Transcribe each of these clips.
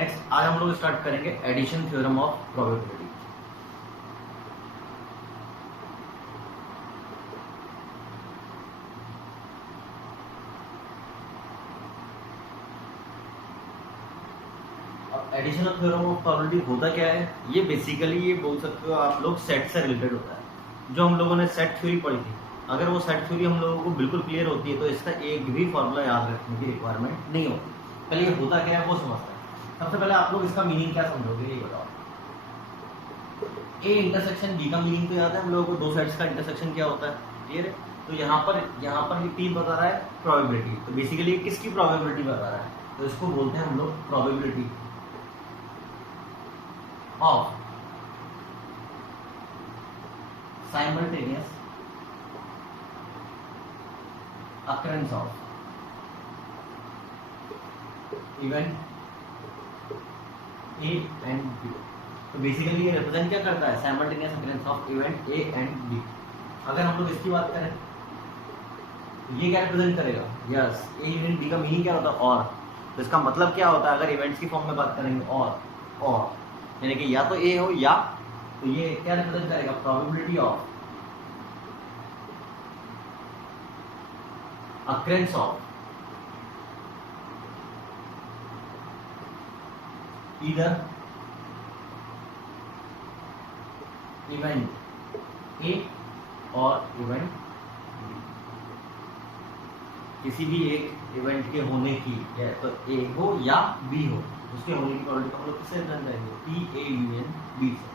Next आज हम लोग स्टार्ट करेंगे addition theorem of probability. Addition of theorem of probability होता क्या है, ये बेसिकली ये बोल सकते हो आप लोग सेट से रिलेटेड होता है। जो हम लोगों ने सेट थ्योरी पढ़ी थी, अगर वो सेट थ्योरी हम लोगों को बिल्कुल क्लियर होती है तो इसका एक भी फॉर्मूला याद रखने की रिक्वायरमेंट नहीं होती। पहले ये होता क्या है वो समझते हैं। सबसे पहले आप लोग इसका मीनिंग क्या समझोगे ये बताओ। ए इंटरसेक्शन बी का मीनिंग तो याद है हम लोगों को, दो सेट्स का इंटरसेक्शन क्या होता है, क्लियर है। तो यहाँ पर पी बता रहा है प्रोबेबिलिटी, तो बेसिकली किसकी प्रोबेबिलिटी बता रहा है, तो इसको बोलते हैं हम लोग probability of simultaneous occurrence of event A and B। तो बेसिकली ये रिप्रेजेंट क्या करता है, simultaneous occurrence of event A and B। अगर हम लोग इसकी बात करें तो ये क्या रिप्रेजेंट करेगा, यस A यूनियन B का मीनिंग क्या होता है, और। तो इसका मतलब क्या होता है अगर इवेंट्स की फॉर्म में बात करेंगे, और यानी कि या तो A हो या, तो ये क्या रिप्रेजेंट करेगा, probability of occurrence of either event A और event B। किसी भी एक इवेंट के होने की, या तो A हो या B हो, उसके होने की प्रोबेबिलिटी हम लोग किससे रिप्रेजेंट करेंगे, P A यूनियन B से।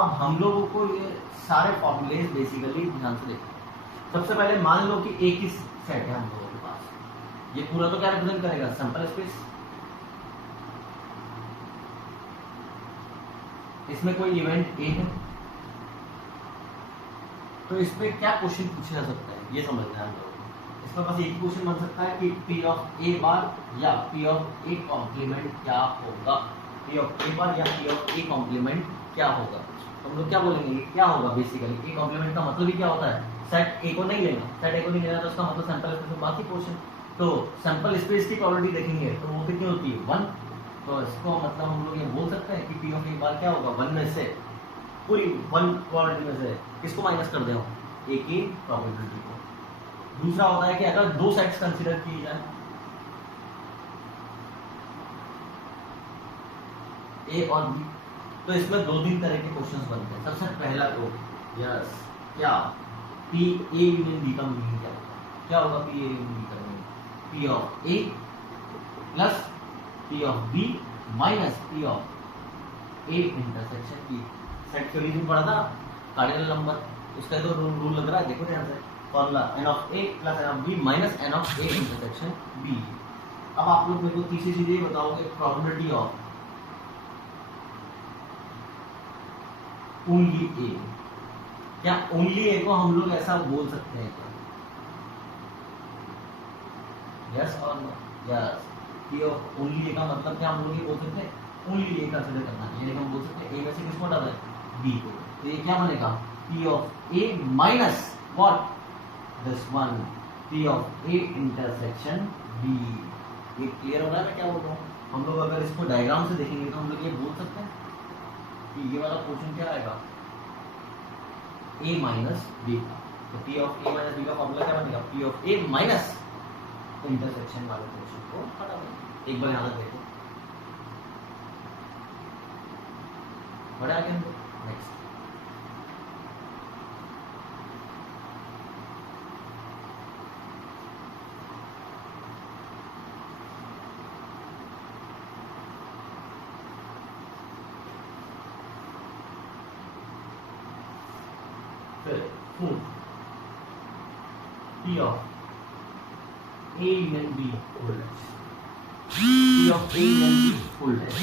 अब हम लोगों को ये सारे फॉर्मूले बेसिकली ध्यान से देखते हैं। सबसे पहले मान लो कि एक ही सेट है हम लोगों के पास, ये पूरा तो क्या रिप्रेजेंट करेगा, सैंपल स्पेस। इसमें कोई इवेंट ए है, तो इसमें क्या क्वेश्चन पूछा जा सकता है ये समझना है हम लोगों को। इसमें बस एक क्वेश्चन बन सकता है कि पी ऑफ ए बार या पी ऑफ ए कॉम्प्लीमेंट क्या होगा, पी ऑफ ए बार या पी ऑफ ए कॉम्प्लीमेंट क्या होगा। तो हम लोग क्या बोलेंगे क्या होगा, बेसिकली ए कॉम्प्लीमेंट का मतलब ही क्या होता है, सेट ए को नहीं लेना, सेट ए को नहीं लेना तो उसका मतलब सैंपल स्पेस में बाकी पोर्शन। तो सैंपल स्पेस की प्रोबेबिलिटी देखेंगे तो वो कितनी होती है, 1। तो इसको मतलब हम लोग ये बोल सकते हैं कि पी ऑफ ए बार क्या होगा, 1 में से, पूरी 1 प्रोबेबिलिटी में से किसको माइनस कर दे, ए की प्रोबेबिलिटी को। दूसरा होता है कि अगर दो सेट्स कंसीडर किए जाए, ए और बी, तो इसमें दो तीन तरह के क्वेश्चंस बनते हैं। सबसे पहला तो यस क्या पी ए यूनियन बी का मीनिंग क्या होगा, क्या होगा पी ए यूनियन बी का meaning, P of A plus P of B minus P of A intersection B. Set theory में पढ़ा था कार्डिनल नंबर, उसका तो रूल लग रहा है, देखो ध्यान से, formula N of A plus N of B minus N of A intersection B. अब आप लोग मेरे को तीसरी चीज ये बताओगे, प्रोबेबिलिटी ऑफ ओनली ए। क्या ओनली ए को हम लोग ऐसा बोल सकते हैं क्या, यस और no, yes. P of only A का मतलब क्या हम लोग ये बोल सकते हैं, ओनली ए कंसीडर करना है, यानी हम बोल सकते हैं ए में से किसको डाला है, बी को। तो ये क्या बनेगा, P of A minus what, this one, P of A intersection B. ये क्लियर हो रहा है मैं क्या बोल रहा हूँ। हम लोग अगर इसको डायग्राम से देखेंगे तो हम लोग ये बोल सकते हैं कि ये वाला पोर्शन क्या आएगा, ए माइनस बी का। तो P of A minus B का फॉर्मूला क्या बनेगा, P of A minus intersection वाले पोर्शन को हटा देंगे। एक बार यहाँ देखो, बढ़ा के next P of A union B full dash, P of A union B full dash।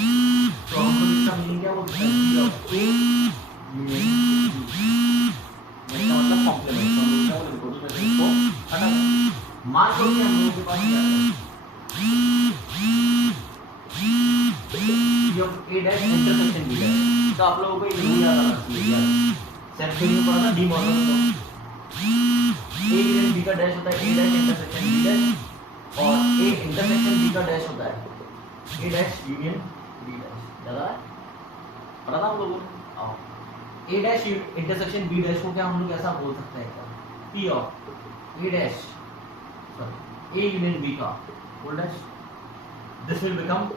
तो हम लोग इसका मीनिंग क्या बोलते हैं, P of A union B, इसका मतलब कॉम्प्लीमेंट। तो हम लोग क्या बोलेंगे, टोटल मैट्रिक्स को हटा दें। मान लो कि हम लोगों के पास क्या है, P of A dash intersection B dash। तो आप लोगों को ये नहीं याद आना चाहिए, सेट थ्योरी में पढ़ा था डी मॉडल को। ए यूनियन बी का डैश होता है A dash intersection B dash, और ए इंटरसेक्शन बी का डैश होता है A dash union B dash ज्यादा है पता था हम लोगों को। आओ A dash intersection B dash को क्या हम लोग ऐसा बोल सकते हैं P of A dash sorry A union B का whole dash this will become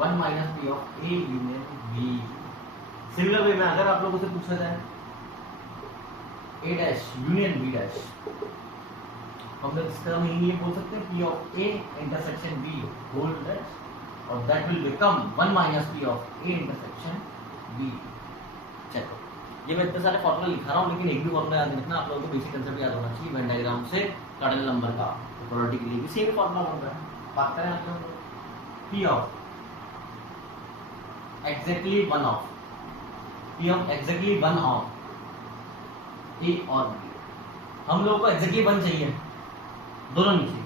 1 minus P of A union B. Similar way में अगर आप लोगों से पूछा जाए A dash union B dash हम लोग इसका मीनिंग ये बोल सकते हैं P of A intersection B whole dash और that will become 1 minus P of A intersection B. चलो ये मैं इतने सारे फॉर्मूला लिखा रहा हूँ लेकिन एक भी फॉर्मूला याद रखना आप लोगों को बेसिक कंसेप्ट याद होना चाहिए। वेन डायग्राम से कार्डिनल नंबर का प्रोबेबिलिटी के लिए भी सेम फॉर्मूला बन रहा है। बात करें आप लोग P of exactly one of P of exactly one of A और बी हम लोगों को एग्जैक्टली वन चाहिए दोनों नीचे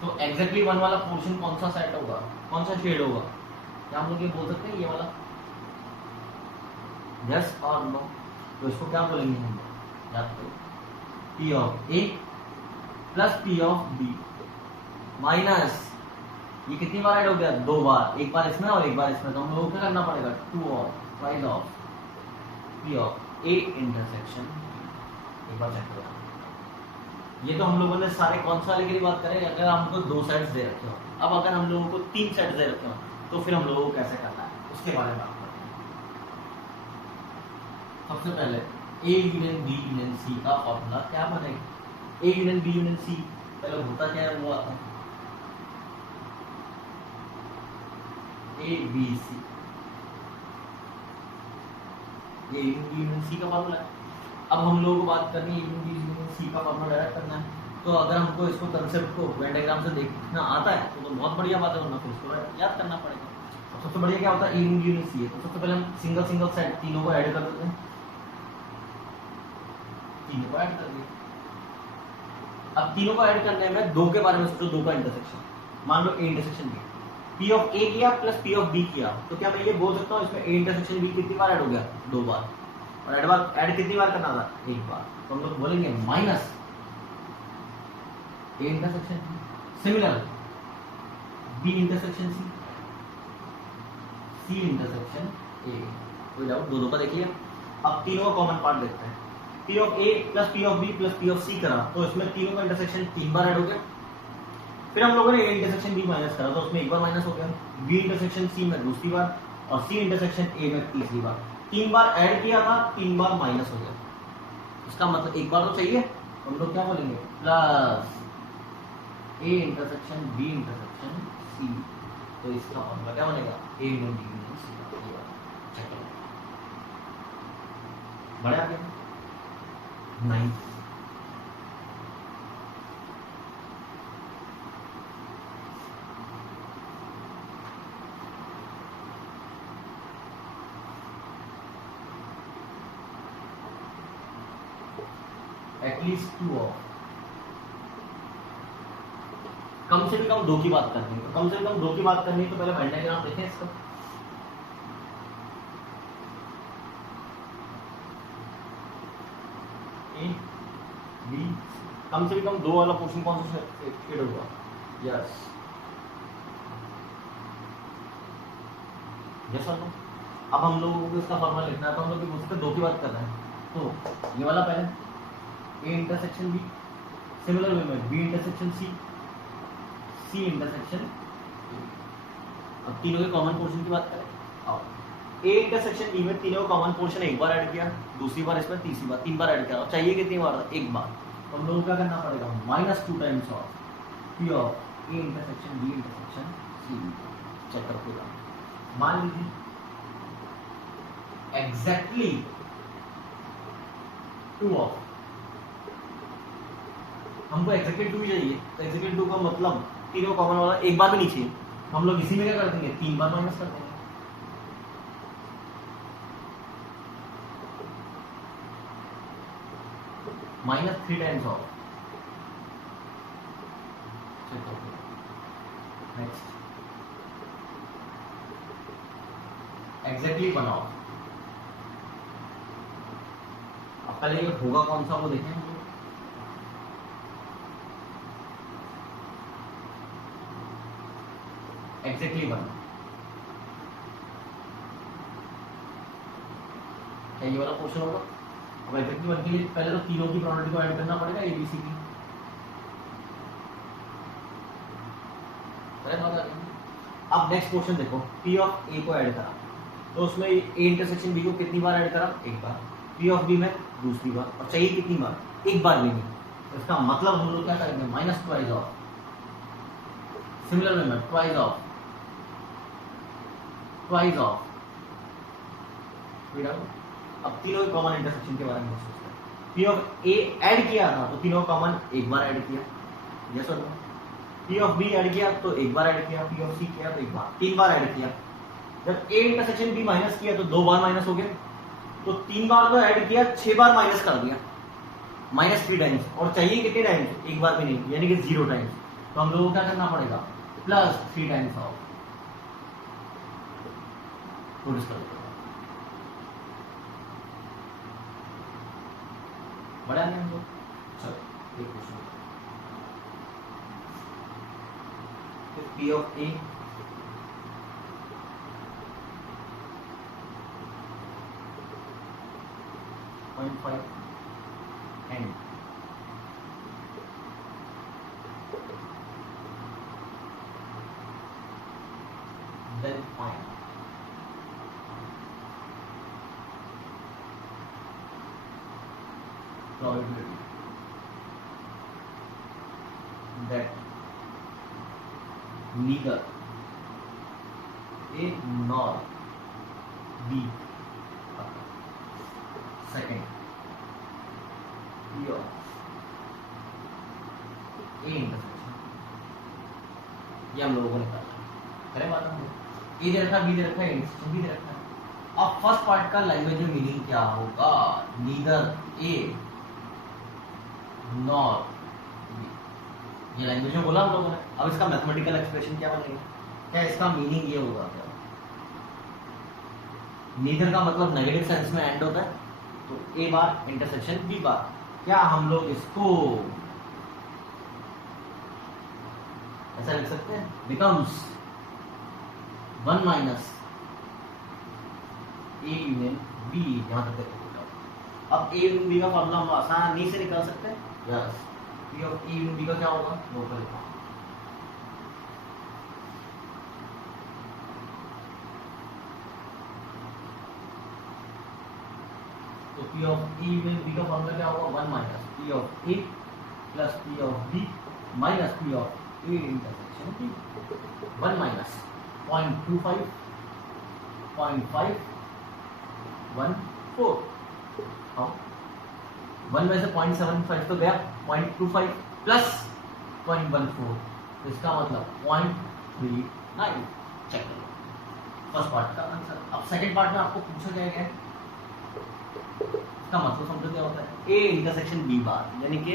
तो एग्जैक्टली वन वाला पोर्शन कौन सा सेट होगा कौन सा शेड होगा क्या हम लोग ये बोल सकते हैं ये वाला यस और नो तो इसको क्या बोलेंगे हम लोग याद करो P of A plus P of B minus ये कितनी बार ऐड हो गया दो बार एक बार इसमें और एक बार इसमें तो हम लोगों को क्या करना पड़ेगा टू और twice of P of A intersection एक बार चेक करो। ये तो हम लोगों ने सारे कौन सा वाले के लिए बात करें अगर हमको दो सेट्स दे रखे हो। अब अगर हम लोगों को तीन सेट्स दे रखे हो तो फिर हम लोगों को कैसे करना है उसके बारे में बात करते हैं। सबसे पहले A union B union C का फॉर्मूला क्या बनेगा A union B union C पहले होता क्या है वो आता है ए बी सी ये यूनियन सी का फॉर्मूला है। अब हम लोगों को बात करनी है यूनियन सी का फॉर्मूला डायरेक्ट करना है तो अगर हमको इसको कंसेप्ट को वेन डायग्राम से देखना आता है तो बहुत बढ़िया बात है वरना फिर इसको याद करना पड़ेगा। तो सबसे बढ़िया क्या होता है यूनियन सी है तो सबसे पहले हम सिंगल सिंगल सेट तीनों को ऐड कर देते हैं तीनों को ऐड कर दिए। अब तीनों को ऐड करने में दो के बारे में सोचो दो का इंटरसेक्शन मान लो A intersection B P of A किया प्लस पी ऑफ बी किया तो क्या मैं ये बोल सकता हूँ इसमें ए इंटरसेक्शन बी कितनी बार ऐड हो गया दो बार और ऐड कितनी बार करना था एक बार तो हम लोग बोलेंगे minus A intersection similar B intersection C C intersection A कोई डाउट दो का देखिए। अब तीनों का कॉमन पार्ट देखते हैं P of A plus P of B plus P of C करा तो इसमें तीनों का इंटरसेक्शन तीन बार ऐड हो गया। फिर हम लोगों ने ए इंटरसेक्शन बी माइनस करा तो उसमें एक बार माइनस हो गया बी इंटरसेक्शन सी में दूसरी बार और सी इंटरसेक्शन ए में तीसरी बार तीन बार ऐड किया था तीन बार माइनस हो गया। इसका मतलब एक बार तो चाहिए हम लोग क्या बोलेंगे plus A intersection B intersection C तो इसका फॉर्मूला क्या बनेगा A union B union C बड़े आगे 9 एटलीस्ट टू ऑफ कम से भी कम दो की बात करनी है तो कम से कम दो की बात करनी है तो पहले वेन डायग्राम देखें इसका ए बी कम से भी कम दो वाला पोर्शन कौन सा शेड होगा यस यस और नो। अब हम लोगों को इसका फॉर्मूला लिखना है तो हम लोग बोल सकते दो की बात कर रहे हैं तो ये वाला पहले A intersection B similar way में B intersection C C intersection अब तीनों के कॉमन पोर्शन की बात करें आओ ए इंटरसेक्शन बी में तीनों का कॉमन पोर्शन एक बार ऐड किया दूसरी बार इसमें तीसरी बार तीन बार ऐड किया चाहिए कितनी बार एक बार तो हम लोगों को क्या करना पड़ेगा -2 times of P of A intersection B intersection C check करो पूरा मान लीजिए एग्जैक्टली 2 ऑफ हमको एग्जैक्टली 2 चाहिए तो एग्जैक्टली 2 का मतलब तीनों कॉमन वाला एक बार भी नहीं चाहिए हम लोग इसी में क्या कर देंगे तीन बार माइनस कर देंगे -3 times of next exactly 1 of अब पहले ये होगा कौन सा वो देखें एग्जैक्टली 1 क्या ये वाला पोर्शन होगा? अब एफेक्टिव वन के लिए पहले तो तीनों की प्रोबेबिलिटी को ऐड करना पड़ेगा, ए बी सी की। अब नेक्स्ट क्वेश्चन देखो, पी ऑफ ए को ऐड करा तो उसमें ए इंटरसेक्शन बी को कितनी बार ऐड करा? एक बार। पी ऑफ बी में दूसरी बार, और चाहिए कितनी बार? एक बार भी नहीं। तो इसका मतलब हम लोग क्या करेंगे? Minus twice of. सिमिलर में ट्वाइस ऑफ अब तीनों के कॉमन इंटरसेक्शन के बारे में सोचते हैं। पी ऑफ ए ऐड किया था तो तीनों कॉमन एक बार ऐड किया, यस और no. P of B add किया तो एक बार ऐड किया, पी ऑफ सी किया तो एक बार, 3 बार ऐड किया। जब ए इंटरसेक्शन बी माइनस किया तो 2 बार माइनस हो गया, तो 3 बार तो ऐड किया, 6 बार माइनस कर दिया, -3 टाइम्स। और चाहिए कितने टाइम्स? एक बार भी नहीं, यानी कि 0 टाइम्स। तो हम लोगों को क्या करना पड़ेगा? +3 टाइम्स ऑफ। बड़ा नहीं हम लोग। चलो एक question, P of A .5 and then find probability that neither A nor B second P of A intersection, ये हम लोगों को निकालना है। बात हम ए दे रखा, बी दे रखा है, इंटरसेक्शन बी दे रखा है। अब फर्स्ट पार्ट का लैंग्वेज में मीनिंग क्या होगा? नीदर ए नॉर बी, ये लैंग्वेज में बोला हम लोगों ने। अब इसका मैथमेटिकल एक्सप्रेशन क्या बनेगा? क्या इसका मीनिंग ये होगा? क्या नीदर का मतलब नेगेटिव सेंस में एंड होता है, तो ए बार इंटरसेक्शन बी बार। क्या हम लोग इसको ऐसा लिख सकते हैं? Becomes 1 minus A union B. यहां तक देखो, अब ए यूनियन बी का फॉर्मूला हम आसानी से निकाल सकते हैं। Yes, P of A union B का क्या होगा? लोकल। तो P of A union B का फॉर्मूला क्या होगा? 1 minus P of A plus P of B minus P of A intersection B. 1 minus 0.25 0.5 1 4। हाँ, 1 में से 0.75 तो गया, 0.25 प्लस 0.14, तो इसका मतलब 0.39। चेक करो फर्स्ट पार्ट का आंसर। अब सेकंड पार्ट में आपको पूछा जाएगा, इसका मतलब समझो क्या होता है? ए इंटरसेक्शन बी बार, यानी कि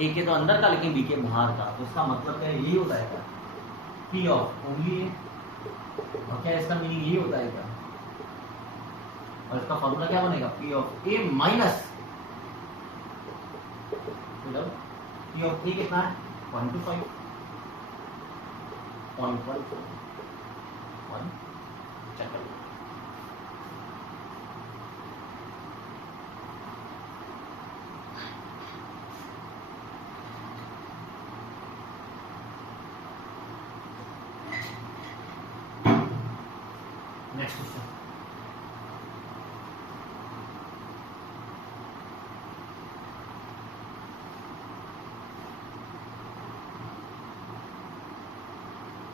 ए के तो अंदर का लेकिन बी के बाहर का। तो इसका मतलब क्या यही होता है? पी ऑफ ओनली ए। और क्या इसका मीनिंग यही होता है क्या? और इसका फॉर्मूला क्या बनेगा? P of A minus P of A कितना है? 0.25 0.14 1। चेक कर लो। Next question,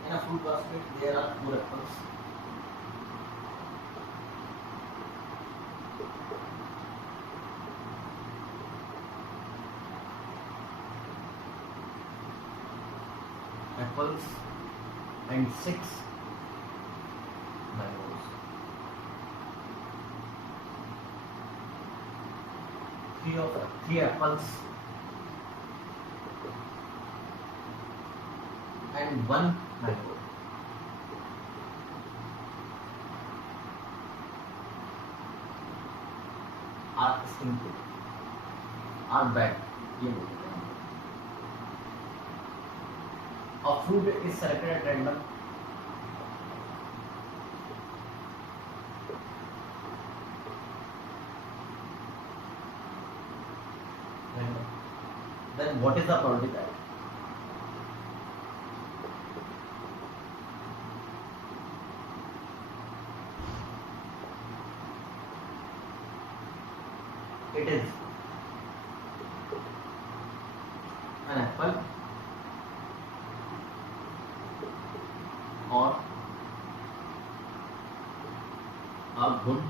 in a fruit basket there are 4 apples. Apples and 6 mangoes. 3 apples and 1 mango are stinky, are bad. ये बोलते हैं। A fruit is selected at random. Then what is the probability that it is an apple or a good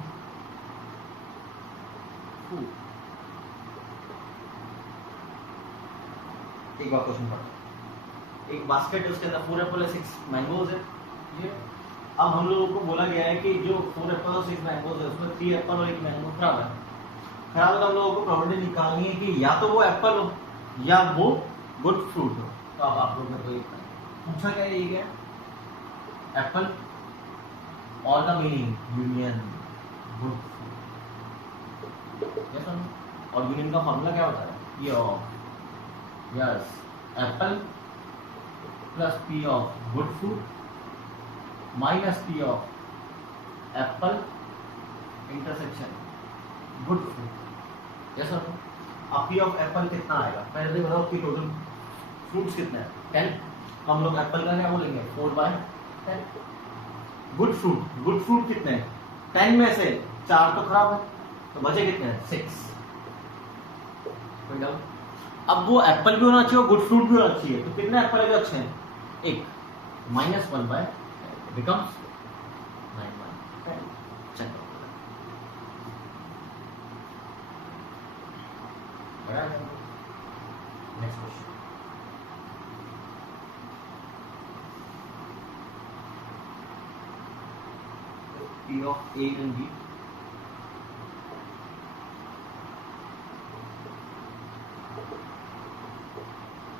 food. एक बार question पढ़ो, एक basket है उसके अंदर 4 Apple है 6 मैंगोज है। ये अब हम लोगों को बोला गया है कि जो 4 एप्पल और 6 मैंगोज है उसमें 3 एप्पल और 1 मैंगो खराब है। खराब है तो हम लोगों को प्रोबेबिलिटी निकालनी है कि या तो वो एप्पल हो या वो गुड फ्रूट हो। तो अब आप लोग मेरे को पूछा क्या है, ये क्या एप्पल और the meaning union good fruit, yes और यूनियन का फॉर्मूला क्या होता है, ये yes Apple plus P of good fruit minus P of Apple intersection good fruit, yes sir. अब पी ऑफ एप्पल कितना आएगा, पहले बताओ कि टोटल फ्रूट्स कितने हैं 10, हम लोग एप्पल का क्या बोलेंगे 4/10। गुड फ्रूट कितने हैं 10 में से 4 तो खराब है तो बचे कितने हैं 6। अब वो एप्पल भी होना चाहिए और गुड फ्रूट भी होना चाहिए, तो कितने एप्पल है जो अच्छे हैं 1 -1/10 बिकम्स 9/10। चेक करो next question. P of A and B.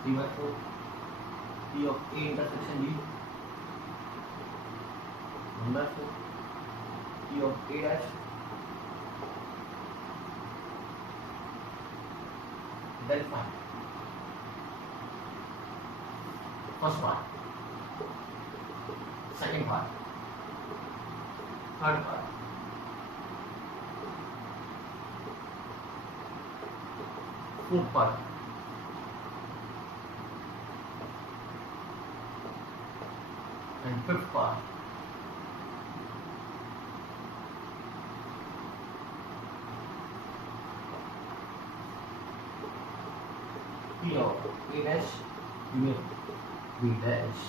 P/4 P of A intersection B 1/4 P of A dash then find first part, second part, third part, fourth part, and fifth part. P of A dash union B dash।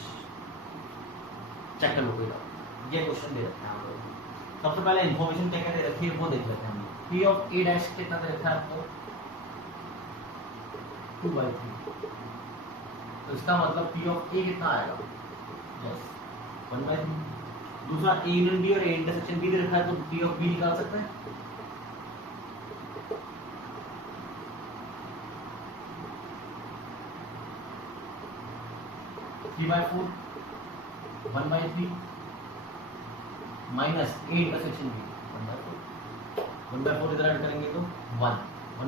Check कर लो बेटा, ये question दे रखा है हम लोग। सबसे पहले इन्फॉर्मेशन क्या क्या दे रखी है वो देख लेते हैं हम लोग। P of A dash कितना दे रखा है आपको 2/3, तो इसका मतलब P of A कितना आएगा यस 1/3। दूसरा A यूनियन B और A इंटरसेक्शन B दे रखा है तो P of B निकाल सकते हैं। (3/4) 1/3 माइनस A इंटरसेक्शन B 1/4। 1/4 इधर ऐड करेंगे तो 1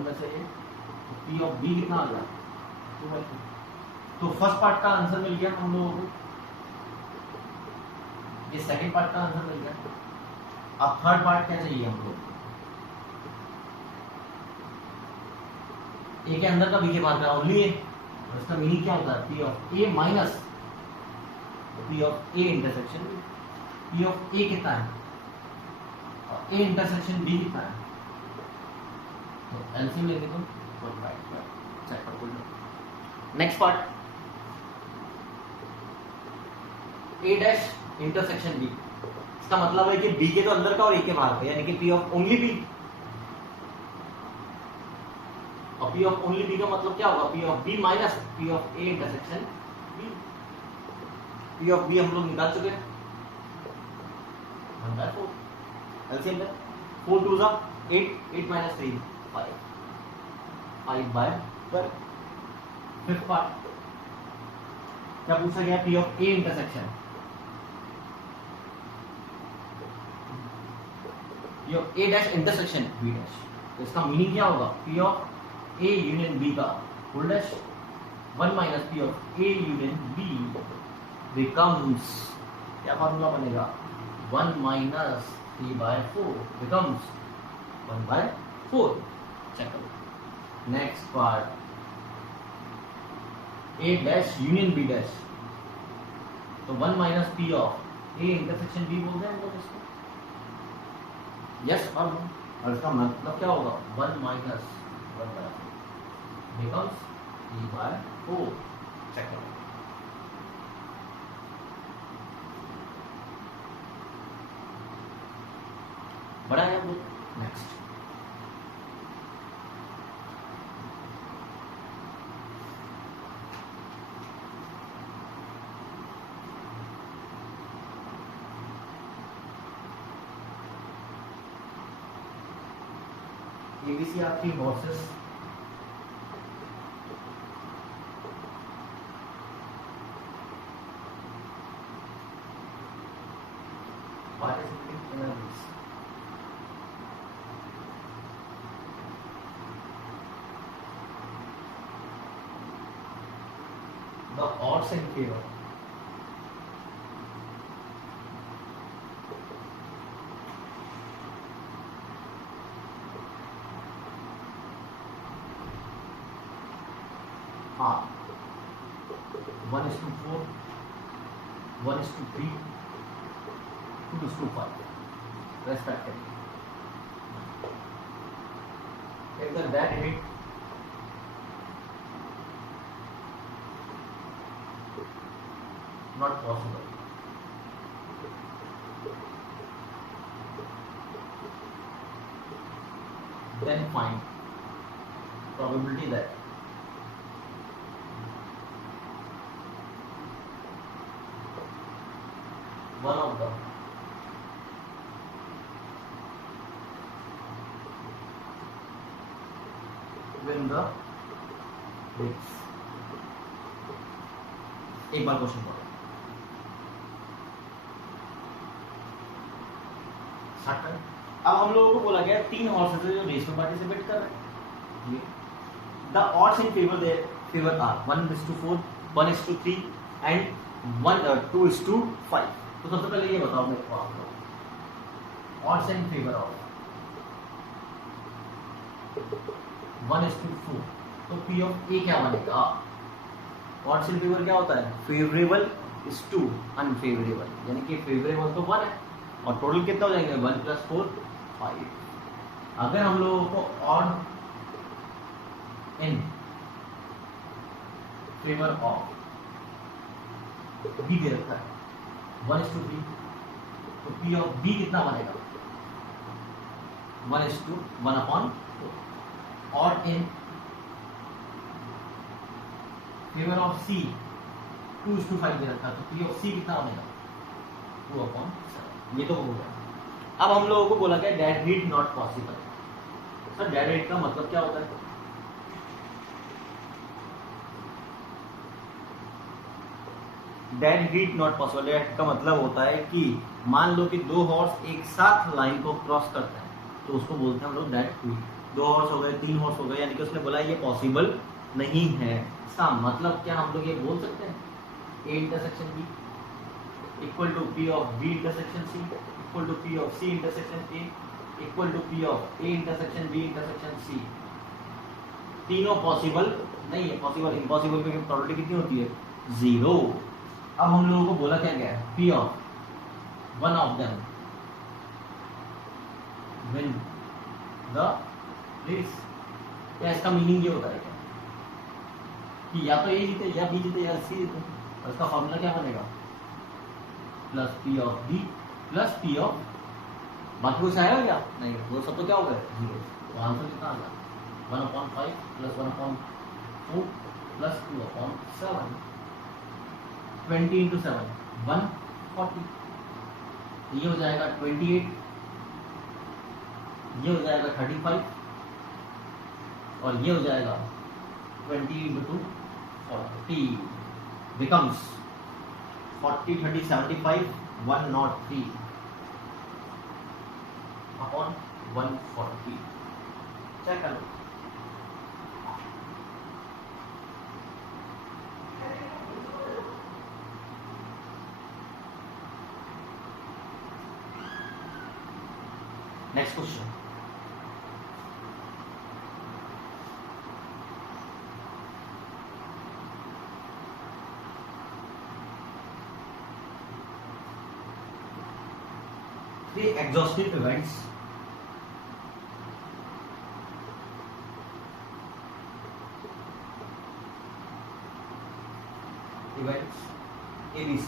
में से ये तो P of B कितना आ गया 2/3। तो फर्स्ट पार्ट का आंसर मिल गया हम लोगों को, ये सेकंड पार्ट का आंसर मिल गया। अब थर्ड पार्ट क्या चाहिए हम लोग, ए के अंदर का बी के बाहर का ओनली ए, और इसका मीनिंग क्या होता है P of A minus P of A intersection P of A कितना है और A इंटरसेक्शन B कितना है, तो एलसीएम लेंगे तो 1/5। चेक कर लो। Next part A dash intersection B, इसका मतलब है कि B के तो अंदर का और A के बाहर का, यानी कि P of ओनली B। और P of ओनली B का मतलब क्या होगा P of B minus P of A intersection B। P of B हम लोग निकाल चुके हैं 1/4। एलसीएम में 4 2 8 8 minus 3 5 5/12। फिफ्थ पार्ट क्या पूछा गया P of A intersection P of A dash intersection B dash, तो इसका मीनिंग क्या होगा P of A union B का full dash 1 minus P of A union B becomes, क्या फॉर्मूला बनेगा 1 minus 3/4 becomes 1/4। चेक करो next part A dash union B dash, तो 1 minus P of A intersection B बोलते हैं हम लोग इसको, यस और नो। और इसका मतलब क्या होगा 1 minus 1 becomes e by 4। Check करो, बड़ा है। नेक्स्ट ABC आपकी horses participating in a race. The odds in favor are 1:4, 1:3, 2:5 respectively. If the dead hit not possible, then find probability that one of them win the race. एक बार question पढ़ो, अब हम लोगों को बोला गया 3 हॉर्सेस है जो रेस में पार्टिसिपेट कर रहे हैं। The odds in favour are 1:4, 1:3 एंड 2:5। तो सबसे पहले ये बताओ मेरे को आप लोग ऑड्स इन फेवर ऑफ 1:4, तो पी ऑफ ए क्या बनेगा? ऑड्स इन फेवर क्या होता है? फेवरेबल इज टू अनफेवरेबल, यानी कि फेवरेबल तो 1 है और टोटल कितना हो जाएंगे 1 + 4 5। अगर हम लोगों को odd in favour of B दे रखा है 1:3, तो पी ऑफ बी कितना बनेगा 1:1/4। ऑड इन फेवर ऑफ सी 2:5 दे रखा है, तो पी ऑफ सी कितना बनेगा 2/7। ये तो हो गया। अब हम लोगों को बोला गया dead heat not possible. Sir dead heat का मतलब क्या होता है? Dead heat not possible, dead का मतलब होता है कि मान लो कि 2 हॉर्स एक साथ लाइन को क्रॉस करते हैं, तो उसको बोलते हैं हम लोग डेड हीट। 2 हॉर्स हो गए, 3 हॉर्स हो गए, यानी कि उसने बोला ये पॉसिबल नहीं है। इसका मतलब क्या हम लोग ये बोल सकते हैं A intersection B equal to P of B intersection C equal to P of C intersection A equal to P of A intersection B intersection C. तीनों पॉसिबल नहीं है, पॉसिबल इम्पॉसिबल की प्रोबेबिलिटी कितनी होती है 0। अब हम लोगों को बोला क्या गया है P of one of them win the race. क्या इसका मीनिंग ये होता है क्या कि या तो ए जीते या बी जीते या सी जीते? और इसका फॉर्मूला क्या बनेगा plus P of B plus P of, बाकी कुछ आएगा क्या? नहीं, वो सब तो क्या हो गया 0। तो आंसर कितना आ गया 1/5 प्लस 1/4 प्लस 2/7। 20 × 7 140, ये हो जाएगा 28, ये हो जाएगा 35 और ये हो जाएगा 20 × 2 40 becomes 40 30 75 103 upon 140। चेक कर लो। Next question, 3 exhaustive events ABC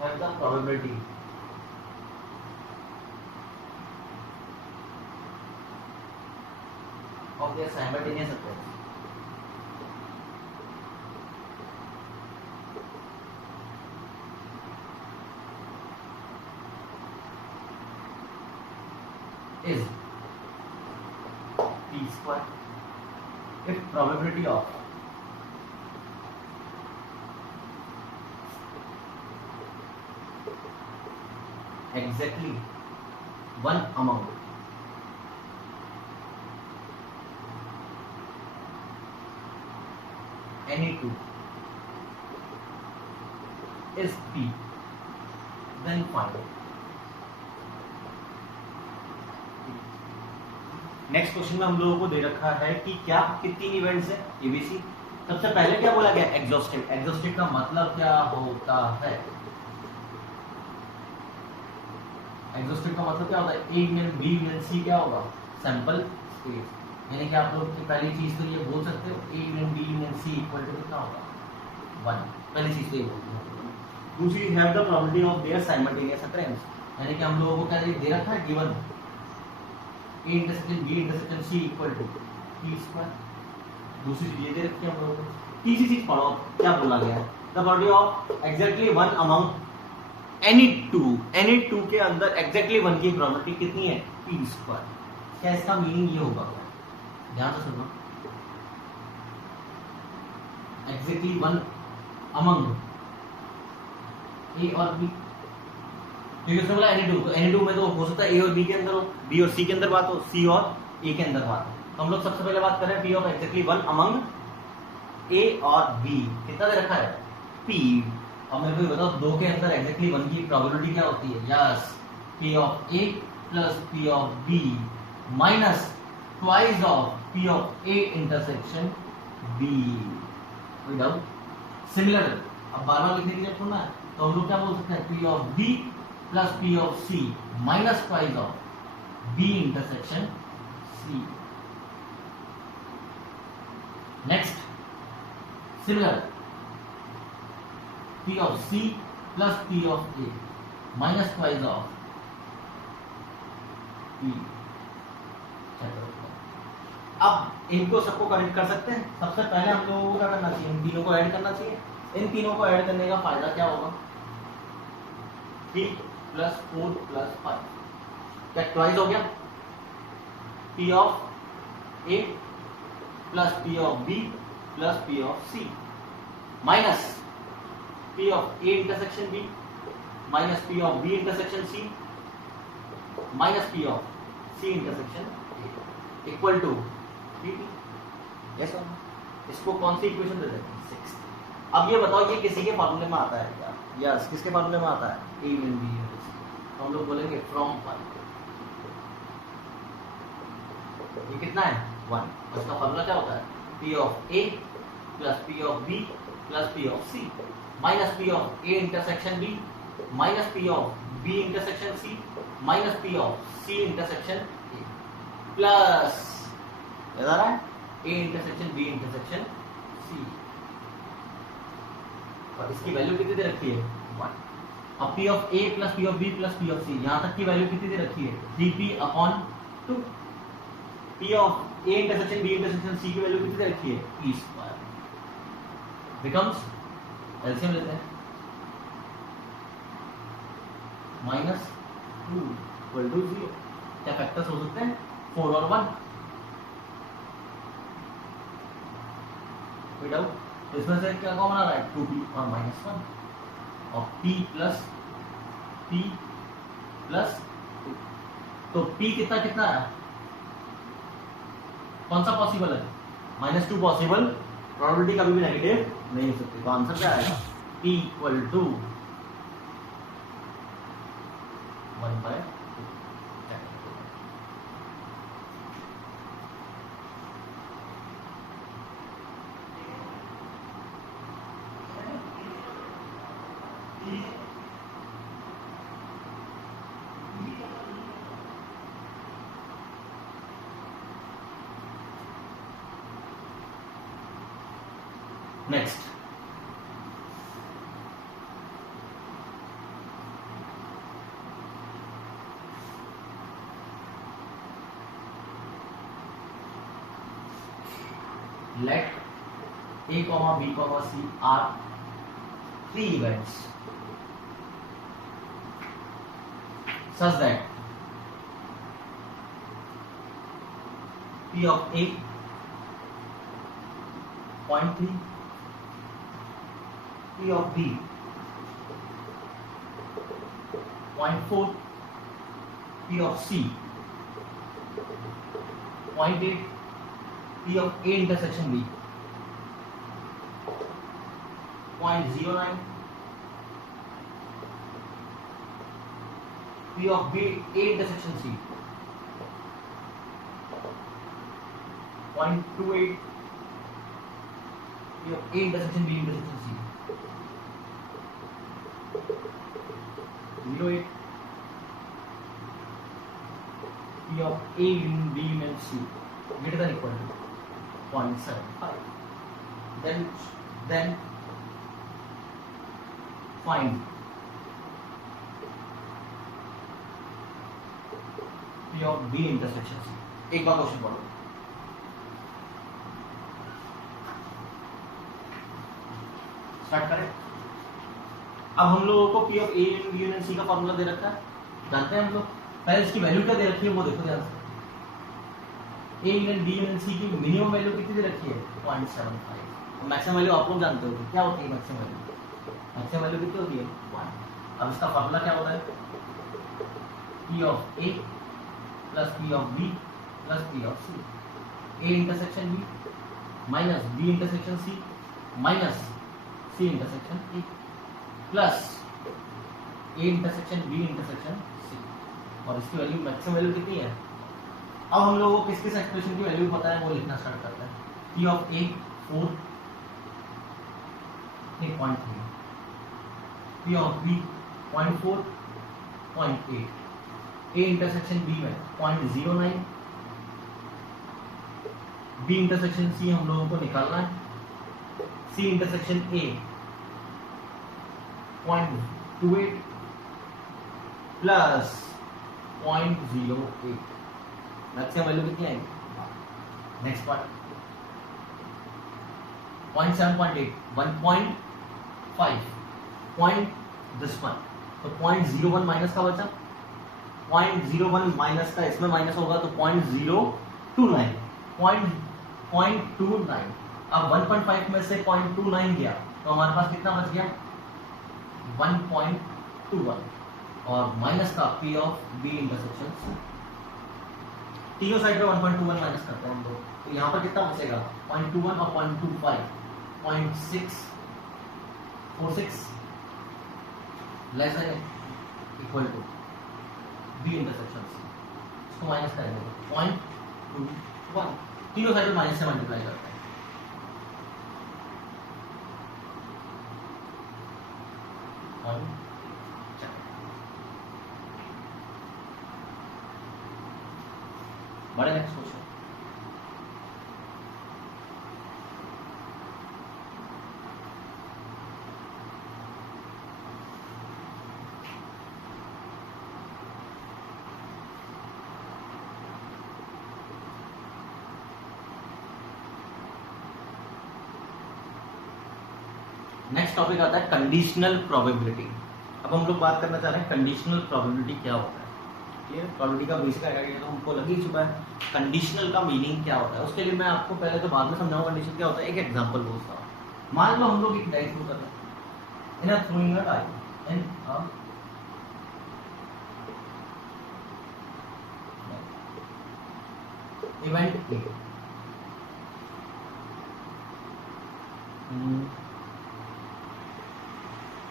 have the probability of their simultaneous occurrence is p square if probability of exactly one among any two is p, then find next question में हम लोगों को दे रखा है कि क्या कितनी इवेंट्स है एबीसी। सबसे पहले क्या बोला गया एग्जॉस्टिव। एग्जॉस्टिव का मतलब क्या होता है? एग्जॉस्टिव का मतलब क्या होता है? A union B union C क्या होगा? Sample space. यानी कि आप लोग पहली चीज तो ये बोल सकते हो A union B union C equal to कितना होगा 1। पहली चीज तो ये बोल। दूसरी have the probability of their simultaneous occurrence, यानी कि हम लोगों को क्या दे रखा है given A intersection B intersection C equal to P square. दूसरी चीज ये दे रखी है हम लोगों को। तीसरी चीज पढ़ो क्या बोला गया है? The probability of exactly one among any two के अंदर एग्जैक्टली वन की प्रोबेबिलिटी कितनी है? P square. क्या इसका मीनिंग ये होगा? ध्यान से सुनो। एग्जैक्टली वन अमंग A और B, क्योंकि उसने बोला एनी टू, तो एनी टू में तो हो सकता है ए और बी के अंदर हो, बी और सी के अंदर बात हो, सी और ए के अंदर बात हो। तो हम लोग सबसे पहले बात करें P of exactly one among A और बी। कितना दे रखा है? पी। अब मेरे को ये बताओ दो के अंदर एग्जैक्टली वन की प्रोबेबिलिटी क्या होती है? Yes, P of A plus P of B minus twice of P of A intersection B. कोई डाउट? सिमिलर। अब बार बार लिखने की जरूरत थोड़ा है, तो हम लोग क्या बोल सकते हैं? P of B plus P of C minus twice of B intersection C. Next similar, P of C plus P of A minus twice of P. अब इनको सबको कनेक्ट कर सकते हैं। सबसे पहले हम लोगों को क्या करना चाहिए? इन तीनों को ऐड करना चाहिए। इन तीनों को ऐड करने का फायदा क्या होगा? 3 प्लस 4 प्लस 5 क्या ट्वाइस हो गया? P of A plus P of B plus P of C minus P of A intersection B minus P of B intersection C minus P of C intersection A equal to yes sir. इसको कौन सी equation दे देते हैं? 6। अब ये बताओ ये किसी के फॉर्मूले में आता है क्या? यस, किसके फॉर्मूले में आता है? A union B union C। तो हम लोग बोलेंगे फ्रॉम 1। ये कितना है? 1। उसका फॉर्मूला क्या होता है? P of A plus P of B plus P of C minus P of A intersection B minus P of B intersection C minus P of C intersection A plus याद आ रहा है? A intersection B intersection C। और इसकी value कितनी दे रखी है? 1। अब P of A plus P of B plus P of C, यहां तक की वैल्यू कितनी दे रखी है? 3P upon 2। P of A intersection B intersection C की वैल्यू कितनी दे रखी है? P square. बिकम्स एलसीएम लेते हैं -2 इक्वल टू 0। क्या फैक्टर्स हो सकते हैं? 4 और 1। कोई डाउट? तो इसमें से क्या कॉमन आ रहा है? 2p और -1 और p प्लस 2। तो p कितना कितना है? कौन सा पॉसिबल है? -2 पॉसिबल। प्रोबेबिलिटी कभी भी नेगेटिव नहीं हो सकती। तो आंसर क्या आएगा? p equal to 1/2। Next let A, B, C are three events such that P of A 0.3, P of B 0.4, P of C 0.8, P of A intersection B 0.09, P of B A intersection C 0.28, P of A intersection B intersection C 0.8, P of A union B union C greater than equal to 0.75. Then find P of B intersection C. एक बार question पढ़ो। Start करें। अब हम लोगों को P of A B union C का formula दे रखा है, जानते हैं हम लोग। पहले इसकी वैल्यू क्या दे रखी है वो देखो ध्यान से। A union B union C की मिनिमम वैल्यू कितनी दे रखी है 0.75। मैक्सिमम वैल्यू आप लोग जानते हो क्या होती है मैक्सिमम वैल्यू। मैक्सिमम वैल्यू कितनी होती है 1। अब इसका फॉर्मूला क्या होता है P of A plus P of B plus P of C। A intersection B minus B intersection C minus C intersection A plus A intersection B intersection C। और इसकी वैल्यू मैक्सिमम वैल्यू कितनी है। अब हम लोगों को किस किस एक्सप्रेशन की वैल्यू पता है वो लिखना स्टार्ट करते हैं। P of A 4 8.3, P of B 0.4 0.8, A intersection B में 0.09, B इंटरसेक्शन C हम लोगों को निकालना है, C intersection A 0.28 plus 0.08। Maximum value कितनी आएगी। Next part 0.7.8 1.5 point this one तो 0.01 माइनस का बचा 0.01 माइनस का इसमें माइनस होगा तो 0.029 0.29। अब 1.5 में से 0.29 गया तो हमारे पास कितना बच गया 1.21 और माइनस का P of B इंटरसेक्शन तीनों साइड पे 1.21 माइनस करते हैं हम लोग तो यहाँ पर कितना बचेगा 0.21 और 0.25 0.646 less than equal to B intersection C। इसको माइनस करेंगे 0.21 तीनों साइड पे माइनस से मल्टीप्लाई करते हैं। बड़े नेक्स्ट क्वेश्चन नेक्स्ट टॉपिक आता है कंडीशनल प्रोबेबिलिटी। अब हम लोग बात करना चाह रहे हैं कंडीशनल प्रोबेबिलिटी क्या होता है। ये प्रोबेबिलिटी का बेसिक आइडिया तो हमको लग ही चुका है। कंडीशनल का मीनिंग क्या होता है उसके लिए मैं आपको पहले तो बाद में समझाऊंगा कंडीशन क्या होता है। एक एग्जांपल बोलता हूँ। मान लो हम लोग एक डाइस थ्रो कर रहे हैं in a throwing a dice in a event A